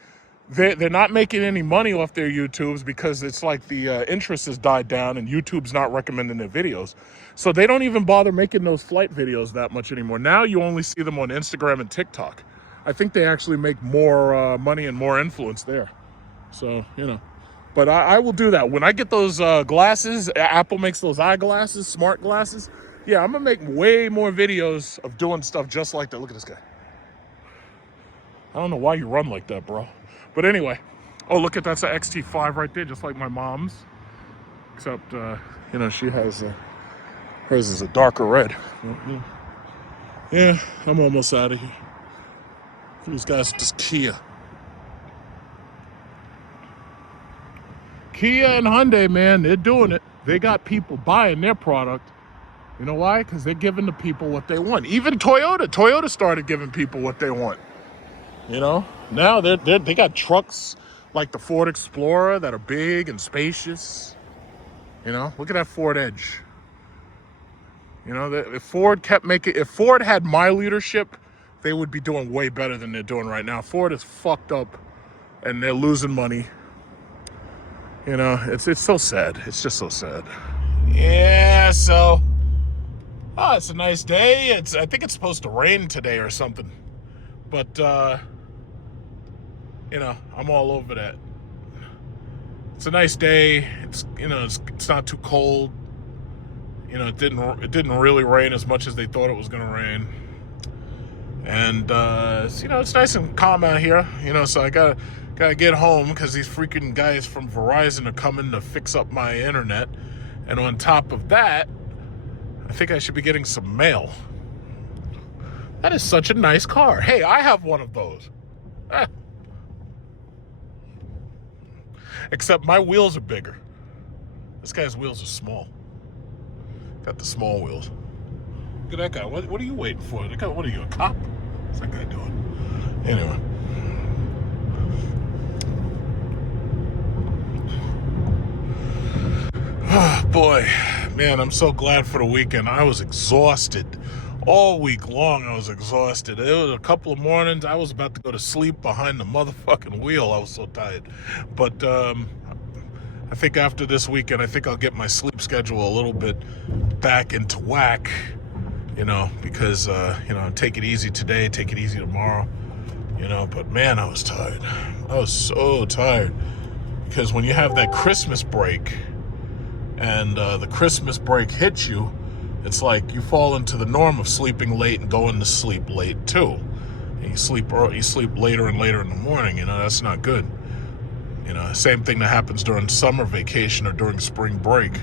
they're not making any money off their YouTubes because it's like the interest has died down and YouTube's not recommending their videos. So they don't even bother making those flight videos that much anymore. Now you only see them on Instagram and TikTok. I think they actually make more money and more influence there. So, you know, but I will do that. When I get those glasses, Apple makes those eyeglasses, smart glasses. Yeah, I'm going to make way more videos of doing stuff just like that. Look at this guy. I don't know why you run like that, bro. But anyway, oh, look at that's an XT5 right there, just like my mom's. Except, you know, she has hers is a darker red. Yeah, I'm almost out of here. These guys just Kia. Kia and Hyundai, man, they're doing it. They got people buying their product. You know why? Because they're giving the people what they want. Even Toyota started giving people what they want. You know, now they got trucks like the Ford Explorer that are big and spacious. You know, look at that Ford Edge. You know, if Ford had my leadership, they would be doing way better than they're doing right now. Ford is fucked up and they're losing money. You know, it's so sad. It's just so sad. Yeah, so it's a nice day. I think it's supposed to rain today or something. But you know, I'm all over that. It's a nice day. It's, you know, it's not too cold. You know, it didn't really rain as much as they thought it was gonna rain. And you know, it's nice and calm out here. You know, so I gotta get home because these freaking guys from Verizon are coming to fix up my internet. And on top of that, I think I should be getting some mail. That is such a nice car. Hey, I have one of those. Except my wheels are bigger. This guy's wheels are small. Got the small wheels. Look at that guy. What are you waiting for? What are you, a cop? What's that guy doing? Anyway. Oh, boy. Man, I'm so glad for the weekend. I was exhausted. All week long, I was exhausted. It was a couple of mornings. I was about to go to sleep behind the motherfucking wheel. I was so tired. But I think after this weekend, I think I'll get my sleep schedule a little bit back into whack. You know, because, you know, take it easy today, take it easy tomorrow. You know, but man, I was tired. I was so tired. Because when you have that Christmas break and the Christmas break hits you, it's like you fall into the norm of sleeping late and going to sleep late too. And you sleep later and later in the morning. You know, that's not good. You know, same thing that happens during summer vacation or during spring break.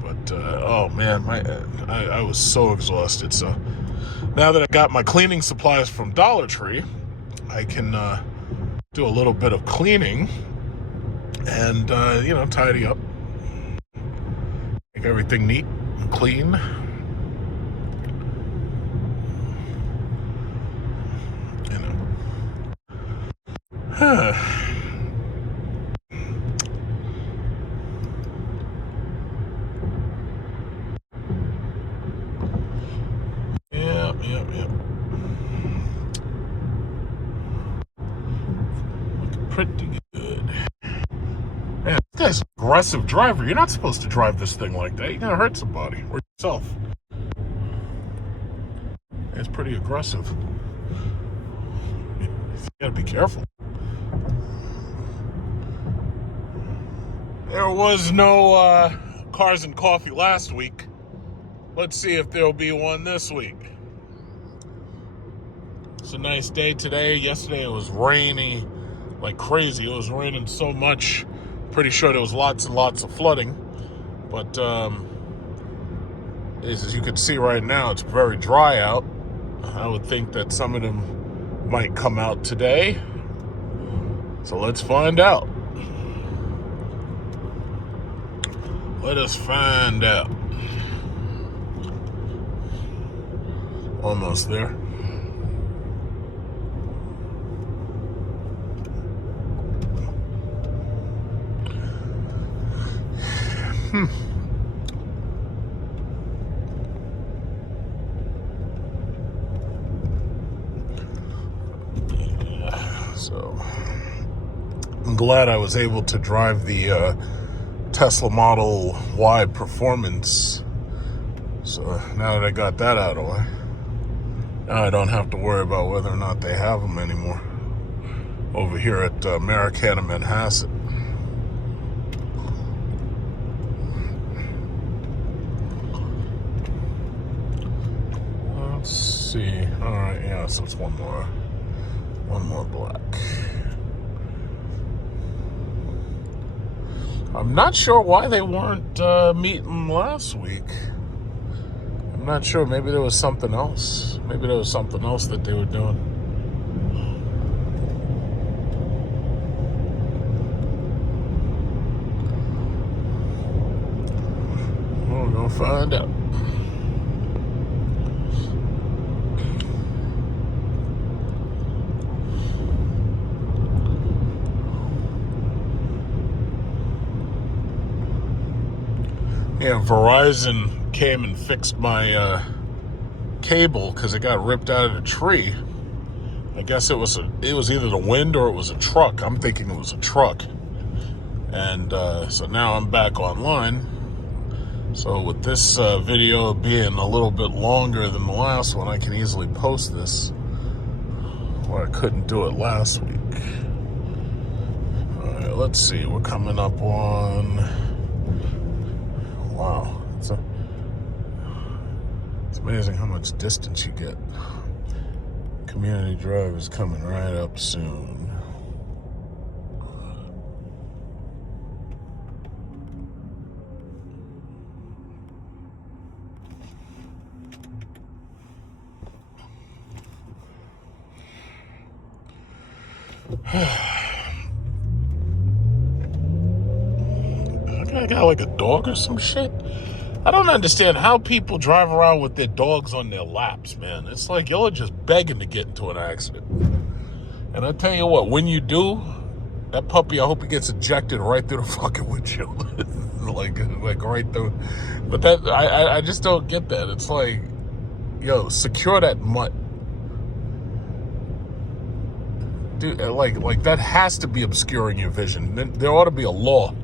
But oh man, I was so exhausted. So now that I got my cleaning supplies from Dollar Tree, I can do a little bit of cleaning and you know, tidy up, make everything neat. Clean. You know. Yep. Looking pretty good. Man, this guy's an aggressive driver. You're not supposed to drive this thing like that. You're gonna hurt somebody or yourself. It's pretty aggressive. You gotta be careful. There was no Cars and Coffee last week. Let's see if there'll be one this week. It's a nice day today. Yesterday it was rainy like crazy. It was raining so much. Pretty sure there was lots and lots of flooding. But as you can see right now, it's very dry out. I would think that some of them might come out today. So let's find out. Let us find out. Almost there. So I'm glad I was able to drive the Tesla Model Y Performance. So now that I got that out of the way, now I don't have to worry about whether or not they have them anymore over here at Americana Manhasset. Let's see. All right, yeah, so it's one more black. I'm not sure why they weren't meeting last week. I'm not sure. Maybe there was something else. Maybe there was something else that they were doing. We're gonna find out. Yeah, Verizon came and fixed my cable because it got ripped out of a tree. I guess it was either the wind or it was a truck. I'm thinking it was a truck. And so now I'm back online. So with this video being a little bit longer than the last one, I can easily post this where I couldn't do it last week. All right, let's see. We're coming up on... Wow, it's amazing how much distance you get. Community Drive is coming right up soon. I got like a dog or some shit. I don't understand how people drive around with their dogs on their laps, man. It's like y'all are just begging to get into an accident. And I tell you what, when you do, that puppy, I hope he gets ejected right through the fucking windshield. like right through. But that, I just don't get that. It's like, yo, secure that mutt. Dude, like that has to be obscuring your vision. There ought to be a law.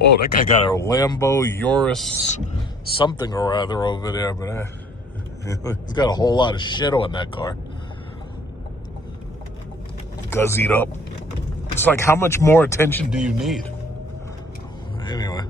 Oh, that guy got a Lambo Urus something or other over there, but he's got a whole lot of shit on that car. Guzzied up. It's like, how much more attention do you need? Anyway.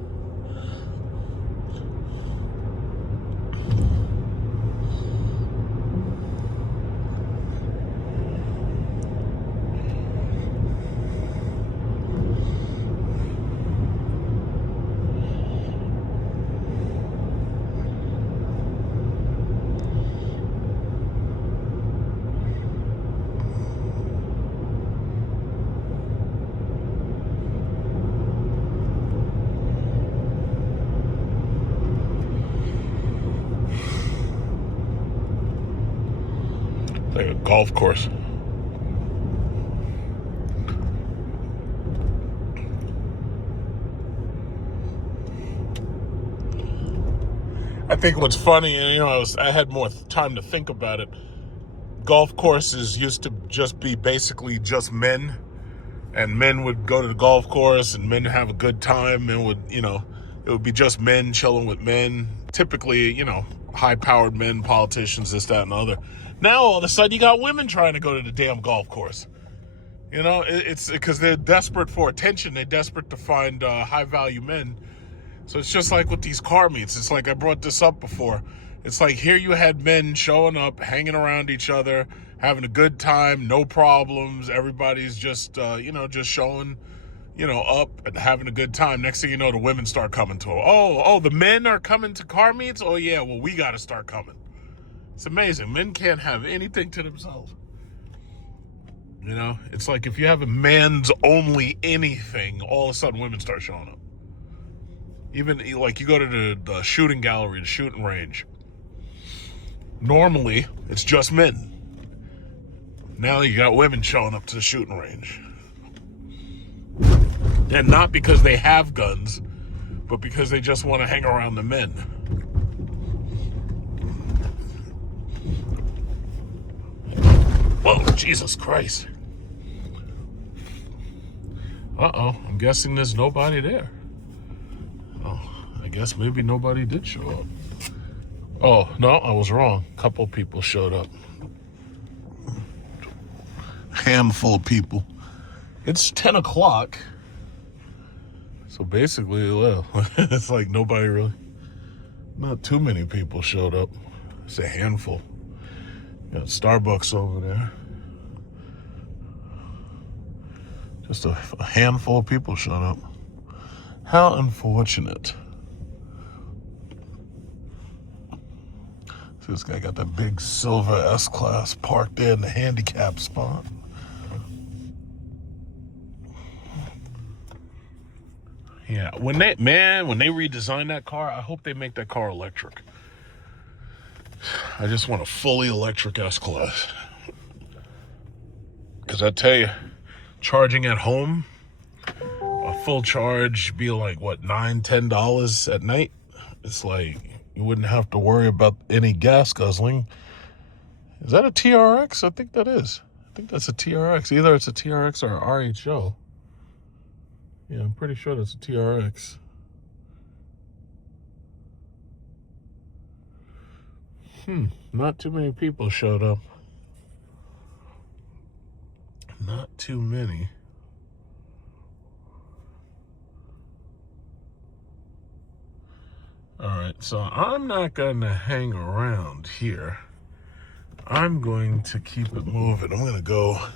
Like a golf course. I think what's funny, and I had more time to think about it. Golf courses used to just be basically just men, and men would go to the golf course and men have a good time, and it would be just men chilling with men. Typically, high-powered men, politicians, this, that, and the other. Now, all of a sudden, you got women trying to go to the damn golf course. It's because they're desperate for attention. They're desperate to find high-value men. So it's just like with these car meets. It's like I brought this up before. It's like here you had men showing up, hanging around each other, having a good time, no problems. Everybody's just, just showing, up and having a good time. Next thing you know, the women start coming to them. Oh, the men are coming to car meets? Oh, yeah, well, we got to start coming. It's amazing. Men can't have anything to themselves. It's like if you have a man's only anything, all of a sudden women start showing up. Even like you go to the shooting gallery, the shooting range. Normally, it's just men. Now you got women showing up to the shooting range. And not because they have guns, but because they just want to hang around the men. Whoa, Jesus Christ. Uh-oh, I'm guessing there's nobody there. Oh, I guess maybe nobody did show up. Oh, no, I was wrong. A couple people showed up. Handful of people. It's 10 o'clock. So basically, well, it's like nobody really, not too many people showed up. It's a handful. Got Starbucks over there. Just a handful of people showed up. How unfortunate. See, this guy got that big silver S-Class parked there in the handicap spot. Yeah, when they redesign that car, I hope they make that car electric. I just want a fully electric S-Class. Because I tell you, charging at home, a full charge be like, what, $9, $10 at night? It's like, you wouldn't have to worry about any gas guzzling. Is that a TRX? I think that is. I think that's a TRX. Either it's a TRX or an RHO. Yeah, I'm pretty sure that's a TRX. Not too many people showed up. Not too many. Alright, so I'm not going to hang around here. I'm going to keep it moving. I'm going to go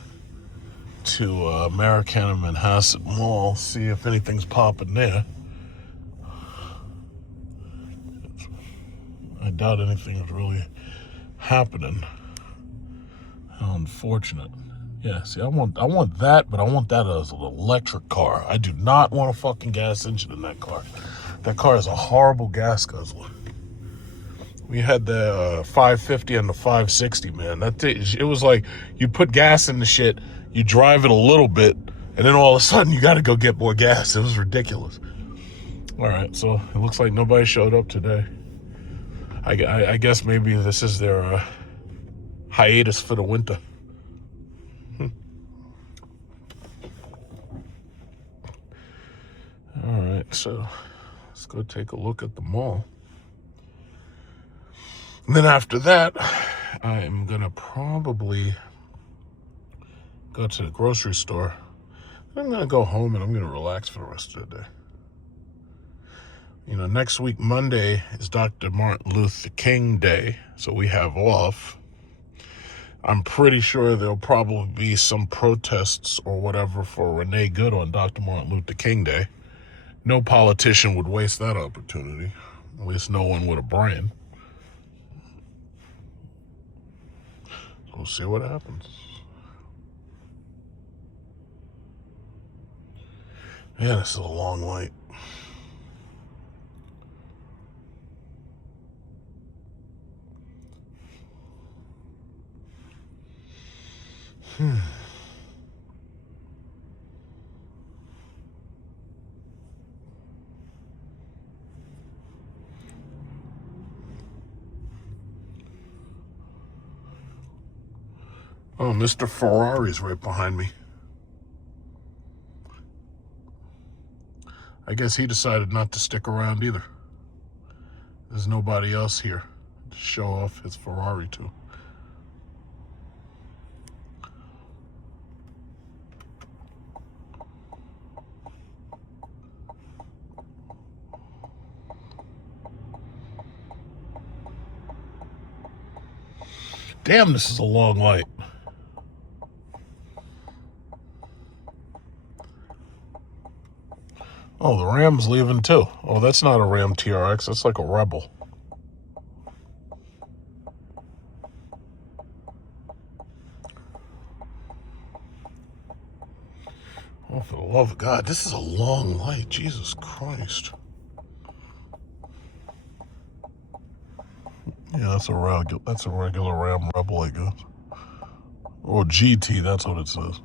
to Americana Manhasset Mall, see if anything's popping there. I doubt anything is really happening. How unfortunate. Yeah, see, I want that, but I want that as an electric car. I do not want a fucking gas engine in that car. That car is a horrible gas guzzler. We had the 550 and the 560, man. It was like you put gas in the shit, you drive it a little bit, and then all of a sudden you got to go get more gas. It was ridiculous. All right, so it looks like nobody showed up today. I guess maybe this is their hiatus for the winter. All right, so let's go take a look at the mall. And then after that, I'm going to probably go to the grocery store. I'm going to go home and I'm going to relax for the rest of the day. You know, next week, Monday, is Dr. Martin Luther King Day, so we have off. I'm pretty sure there'll probably be some protests or whatever for Renee Good on Dr. Martin Luther King Day. No politician would waste that opportunity. At least no one with a brain. So we'll see what happens. Man, this is a long wait. Oh, Mr. Ferrari's right behind me. I guess he decided not to stick around either. There's nobody else here to show off his Ferrari to. Damn, this is a long light. Oh, the Ram's leaving too. Oh, that's not a Ram TRX. That's like a Rebel. Oh, for the love of God, this is a long light. Jesus Christ. Yeah, that's a regular Ram Rebel, I guess. Or GT, that's what it says.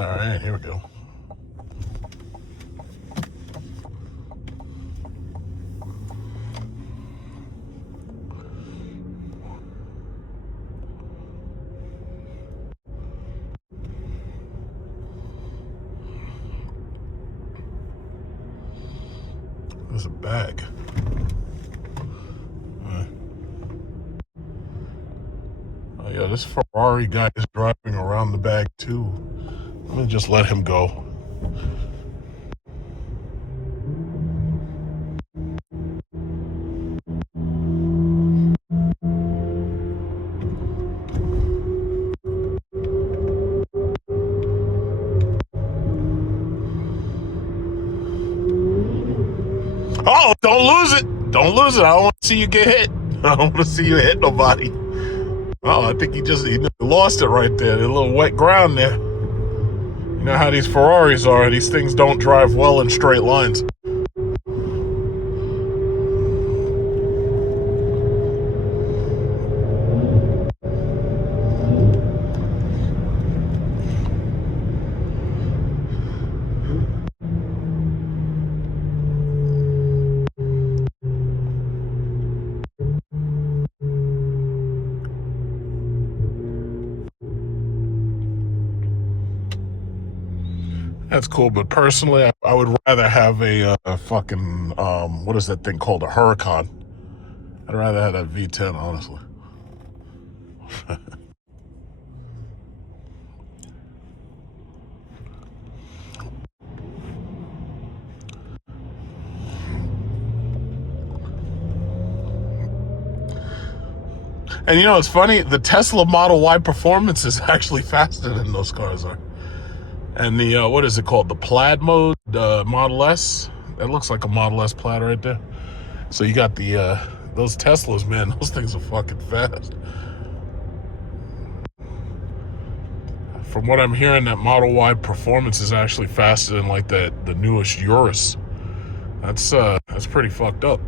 All right, here we go. There's a bag. Oh yeah, this Ferrari guy is driving around the bag too. Let me just let him go. Oh, don't lose it. Don't lose it. I don't want to see you get hit. I don't want to see you hit nobody. Oh, I think he lost it right there. There's a little wet ground there. You know how these Ferraris are. These things don't drive well in straight lines. That's cool, but personally, I would rather have a fucking, what is that thing called? A Huracan. I'd rather have that V10, honestly. And you know, it's funny, the Tesla Model Y Performance is actually faster than those cars are. And the, what is it called? The Plaid mode, Model S. That looks like a Model S Plaid right there. So you got the, those Teslas, man, those things are fucking fast. From what I'm hearing, that Model Y Performance is actually faster than like the newest Urus. That's pretty fucked up.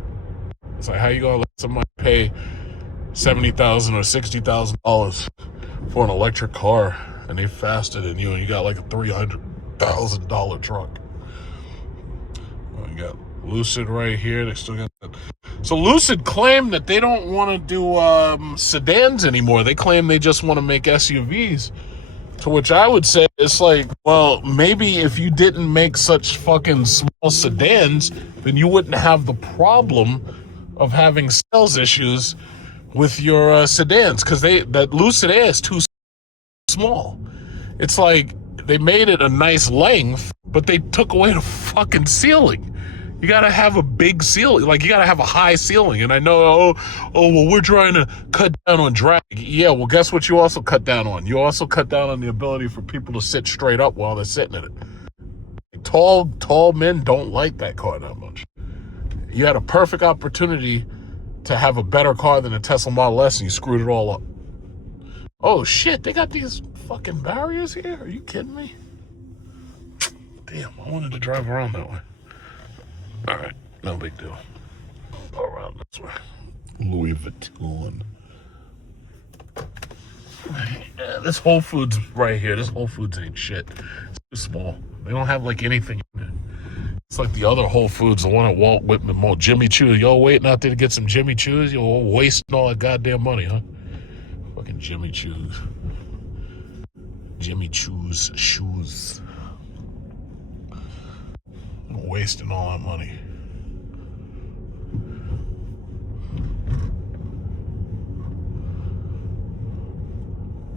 It's like, how you gonna let somebody pay $70,000 or $60,000 for an electric car and they faster than you, and you got like a $300,000 truck? Well, you got Lucid right here. They still got that. So Lucid claimed that they don't want to do sedans anymore. They claim they just want to make SUVs. To which I would say, it's like, well, maybe if you didn't make such fucking small sedans, then you wouldn't have the problem of having sales issues with your sedans, because that Lucid Air is too small. It's like they made it a nice length, but they took away the fucking ceiling. You gotta have a big ceiling, like you gotta have a high ceiling. And I know, well, we're trying to cut down on drag. Yeah, well, guess what you also cut down on? You also cut down on the ability for people to sit straight up while they're sitting in it. Tall men don't like that car that much. You had a perfect opportunity to have a better car than a Tesla Model S, and you screwed it all up. Oh shit, they got these fucking barriers here? Are you kidding me? Damn, I wanted to drive around that way. Alright, no big deal. Go around this way. Louis Vuitton. Yeah, this Whole Foods right here, this Whole Foods ain't shit. It's too small. They don't have like anything in it. It's like the other Whole Foods, the one at Walt Whitman Mall, Jimmy Choo's. Y'all waiting out there to get some Jimmy Choo's? Y'all wasting all that goddamn money, huh? Fucking Jimmy Choo's. Jimmy Choo's shoes. Wasting all that money.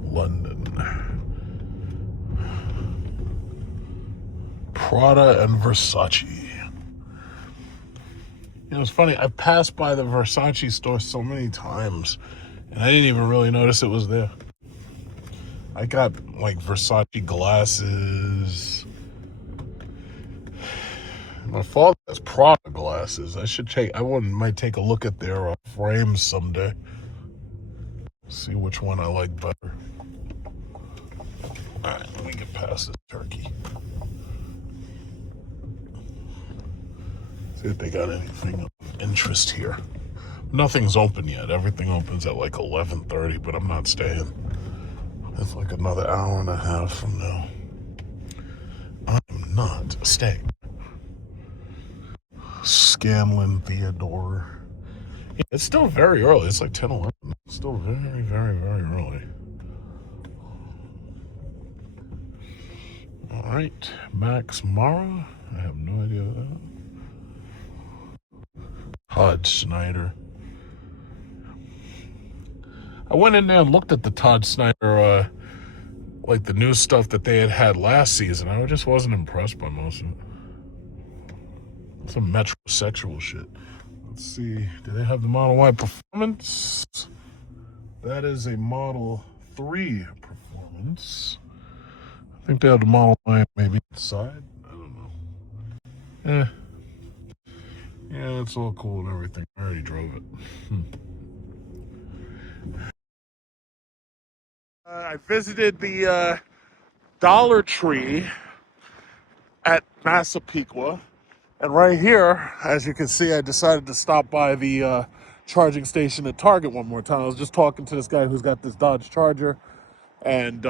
London. Prada and Versace. You know, it's funny, I passed by the Versace store so many times, and I didn't even really notice it was there. I got, like, Versace glasses. My father has Prada glasses. Might take a look at their frames someday. See which one I like better. Alright, let me get past this turkey. See if they got anything of interest here. Nothing's open yet. Everything opens at like 11:30, but I'm not staying. It's like another hour and a half from now. not staying. Scanlon Theodore. Yeah, it's still very early. It's like 10:11. It's still very, very, very early. All right, Max Mara. I have no idea what that. Todd Snyder. I went in there and looked at the Todd Snyder, like the new stuff that they had last season. I just wasn't impressed by most of it. Some metrosexual shit. Let's see. Do they have the Model Y Performance? That is a Model 3 Performance. I think they have the Model Y maybe inside. I don't know. Yeah, it's all cool and everything. I already drove it. I visited the Dollar Tree at Massapequa. And right here, as you can see, I decided to stop by the charging station at Target one more time. I was just talking to this guy who's got this Dodge Charger, and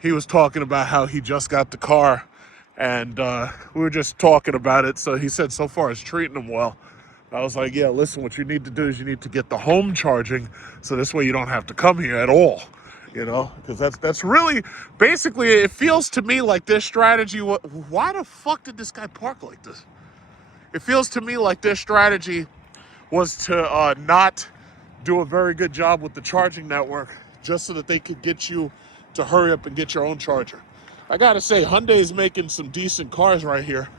he was talking about how he just got the car, and we were just talking about it. So he said so far it's treating him well. I was like, yeah, listen, what you need to do is you need to get the home charging, so this way you don't have to come here at all. You know, because that's really, basically, it feels to me like their strategy. Why the fuck did this guy park like this? It feels to me like their strategy was to not do a very good job with the charging network, just so that they could get you to hurry up and get your own charger. I gotta say, Hyundai's making some decent cars right here.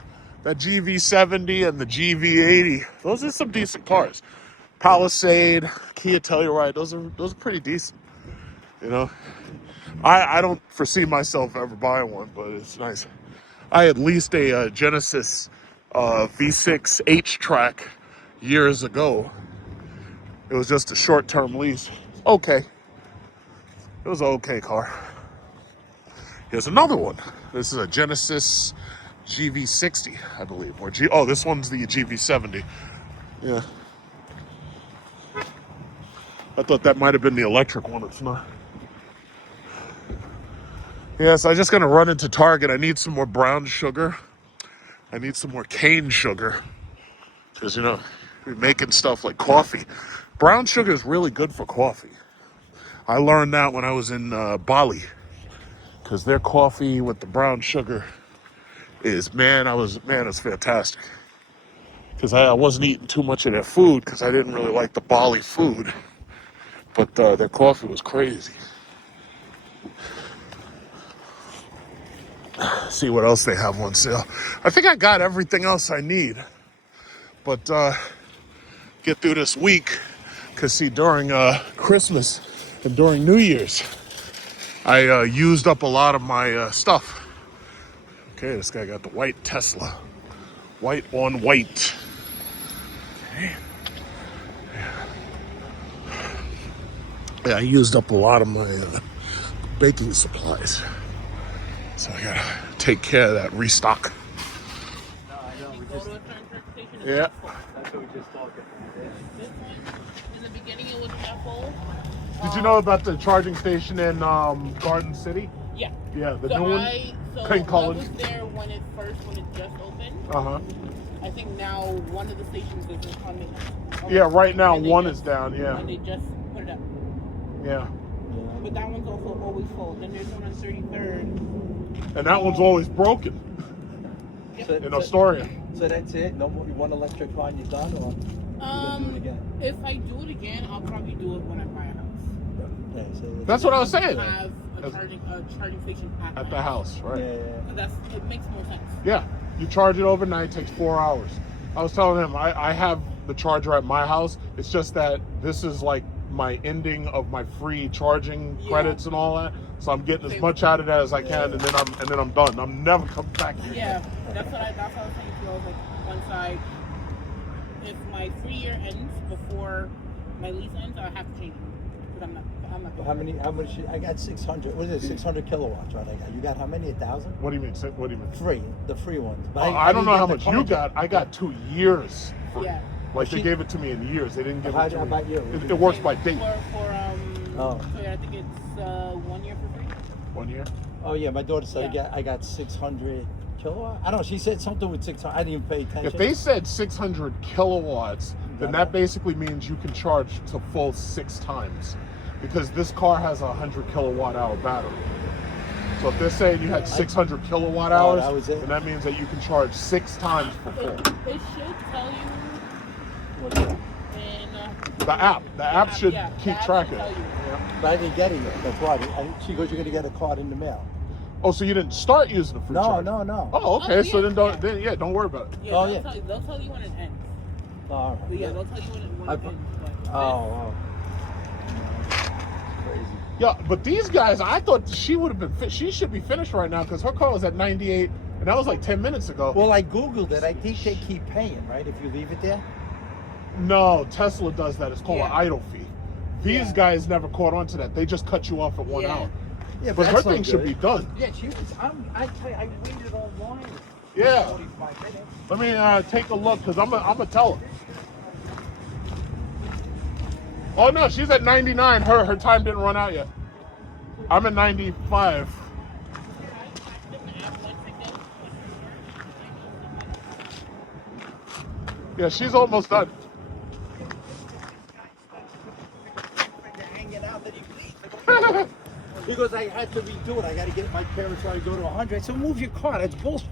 That GV70 and the GV80, those are some decent cars. Palisade, Kia Telluride, those are pretty decent. You know, I don't foresee myself ever buying one, but it's nice. I had leased a Genesis V6 H-Track years ago. It was just a short-term lease. Okay. It was an okay car. Here's another one. This is a Genesis GV60, I believe. Or this one's the GV70. Yeah. I thought that might have been the electric one. It's not. Yes, I'm just going to run into Target. I need some more brown sugar. I need some more cane sugar. Because, you know, we're making stuff like coffee. Brown sugar is really good for coffee. I learned that when I was in Bali. Because their coffee with the brown sugar is, it's fantastic. Because I wasn't eating too much of their food because I didn't really like the Bali food. But their coffee was crazy. See what else they have on sale. I think I got everything else I need. But get through this week. Because see, during Christmas and during New Year's, I used up a lot of my stuff. Okay, this guy got the white Tesla. White on white. Okay. Yeah, I used up a lot of my baking supplies. So I gotta take care of that restock. No, I know. We just. Yeah. That's what we just talked about. This one, in the beginning, it wasn't that full. Did you know about the charging station in Garden City? Yeah. Yeah, the So new one. I was there when it just opened. I think now one of the stations is on maintenance. Yeah, right now one is down. Yeah. And they just put it up. Yeah. But that one's also always full. Then there's one on 33rd. And that one's always broken. In Astoria. So that's it? No more, one electric car and you're done, or you gonna do it again? If I do it again, I'll probably do it when I buy a house. Yeah, so That's what I was saying. Have a charging station At the house, right? Yeah. It makes more sense. Yeah. You charge it overnight, takes 4 hours. I was telling him I have the charger at my house. It's just that this is like my ending of my free charging credits and all that. So I'm getting as much out of that as I can, and then I'm done. I'm never coming back here. Yeah, that's what I was saying too. I was like, if my free year ends before my lease ends, I have to change it. But I'm not. Well, how much? I got 600. What is it? 600 kilowatts, right? You got how many? 1,000? What do you mean? What do you mean? Free, the free ones. But I don't know how much you got. I got 2 years. Free. Yeah. Like they gave it to me in years. They didn't give it to me. How about you? It works by date. So yeah, I think it's 1 year for free. 1 year? Oh yeah, my daughter said I got 600 kilowatt? I don't know. She said something with 600. I didn't even pay attention. If they said 600 kilowatts, then that basically means you can charge to full 6 times, because this car has a 100 kilowatt hour battery. So if they're saying you had 600 kilowatt hours, then that means that you can charge 6 times for full. It should tell you. What's that? The app should keep track of it. But I didn't get it yet. That's why. She goes, you're going to get a card in the mail. Oh, so you didn't start using the free charge? No. Oh, okay. So then don't worry about it. Yeah, they'll tell you when it ends. All right. But yeah, they'll tell you when it ends. Oh. Crazy. Yeah, but these guys, I thought she would have been. She should be finished right now because her car was at 98, and that was like 10 minutes ago. Well, I googled it. I think they keep paying, right? If you leave it there. No, Tesla does that. It's called an idle fee. These guys never caught on to that. They just cut you off at 1 hour. Yeah, but her thing should be done. Yeah, she was. I tell you, I waited online. Yeah. 45 minutes. Let me take a look because I'm gonna tell her. Oh no, she's at 99. Her time didn't run out yet. I'm at 95. Yeah, she's almost done. He goes, I had to redo it. I got to get my parents to go to 100. I said, move your car. That's bullshit.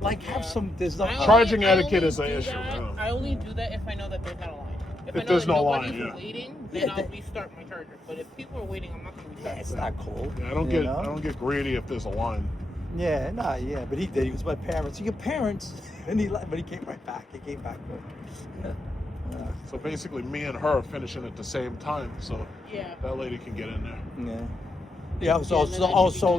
Like, have some. There's no charging etiquette is an issue. I only do that if I know that there's not a line. If there's no line, waiting, then I'll restart my charger. But if people are waiting, I'm not going to restart. It's not cool. Yeah, I don't get greedy if there's a line. Yeah, but he did. He was my parents. Your parents, and but he came right back. He came back quick. So basically, me and her are finishing at the same time, so that lady can get in there. Yeah. So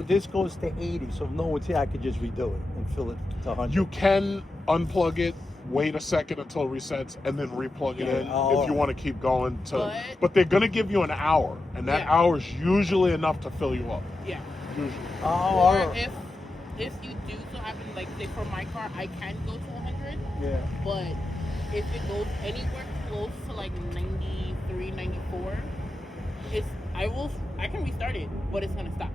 this goes to 80. So if no one's here, I could just redo it and fill it to 100. You can unplug it, wait a second until it resets, and then replug it in if you want to keep going. But they're gonna give you an hour, and that hour is usually enough to fill you up. Yeah. Usually. Or if you do so happen, like say for my car, I can go to 100. Yeah. But if it goes anywhere close to like 93, 94, I can restart it, but it's gonna stop.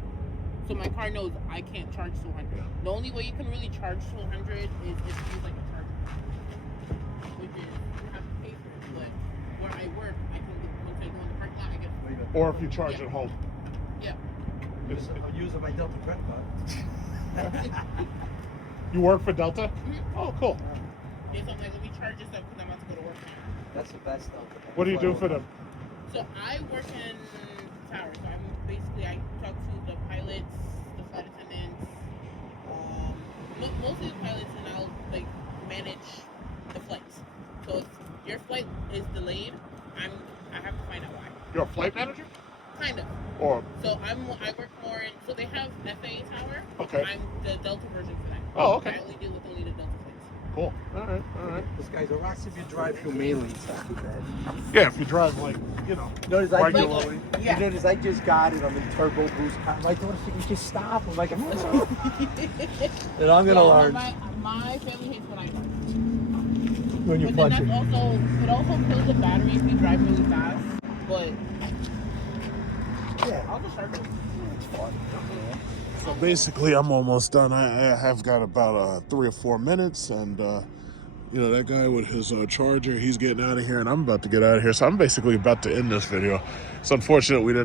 So my car knows I can't charge to 100. The only way you can really charge to 100 is if you use like a charger, which is you have to pay for it. But where I work, I can once I go in the parking lot, I get. Or if you charge at home. Yeah. I'm using my Delta credit card. You work for Delta? Oh, cool. Yeah, so I'm like, let me charge this up because I'm about to go to work now. That's the best Delta. What do you do for them? So I work in tower. So I talk to the pilots, the flight attendants, mostly the pilots, and I'll like manage the flights. So if your flight is delayed, I have to find out why. You're a flight manager? Kind of. Or so I work more in. So they have FAA tower. Okay. I'm the Delta version for that. Oh, okay. I only deal with only the Delta flights. Cool. All right. This guy's a rock. If you drive humanely, it's not too bad. Yeah, if you drive like, Notice regularly. You notice I just got it. I'm in turbo boost. My daughter said, you just stop. I'm like, and I'm gonna learn. My family hates when I drive. When you but punch then it also kills the battery if you drive really fast. But I'll just charge it. It's fun. So basically, I'm almost done. I have got about 3 or 4 minutes, and that guy with his charger, he's getting out of here, and I'm about to get out of here. So I'm basically about to end this video. It's unfortunate we didn't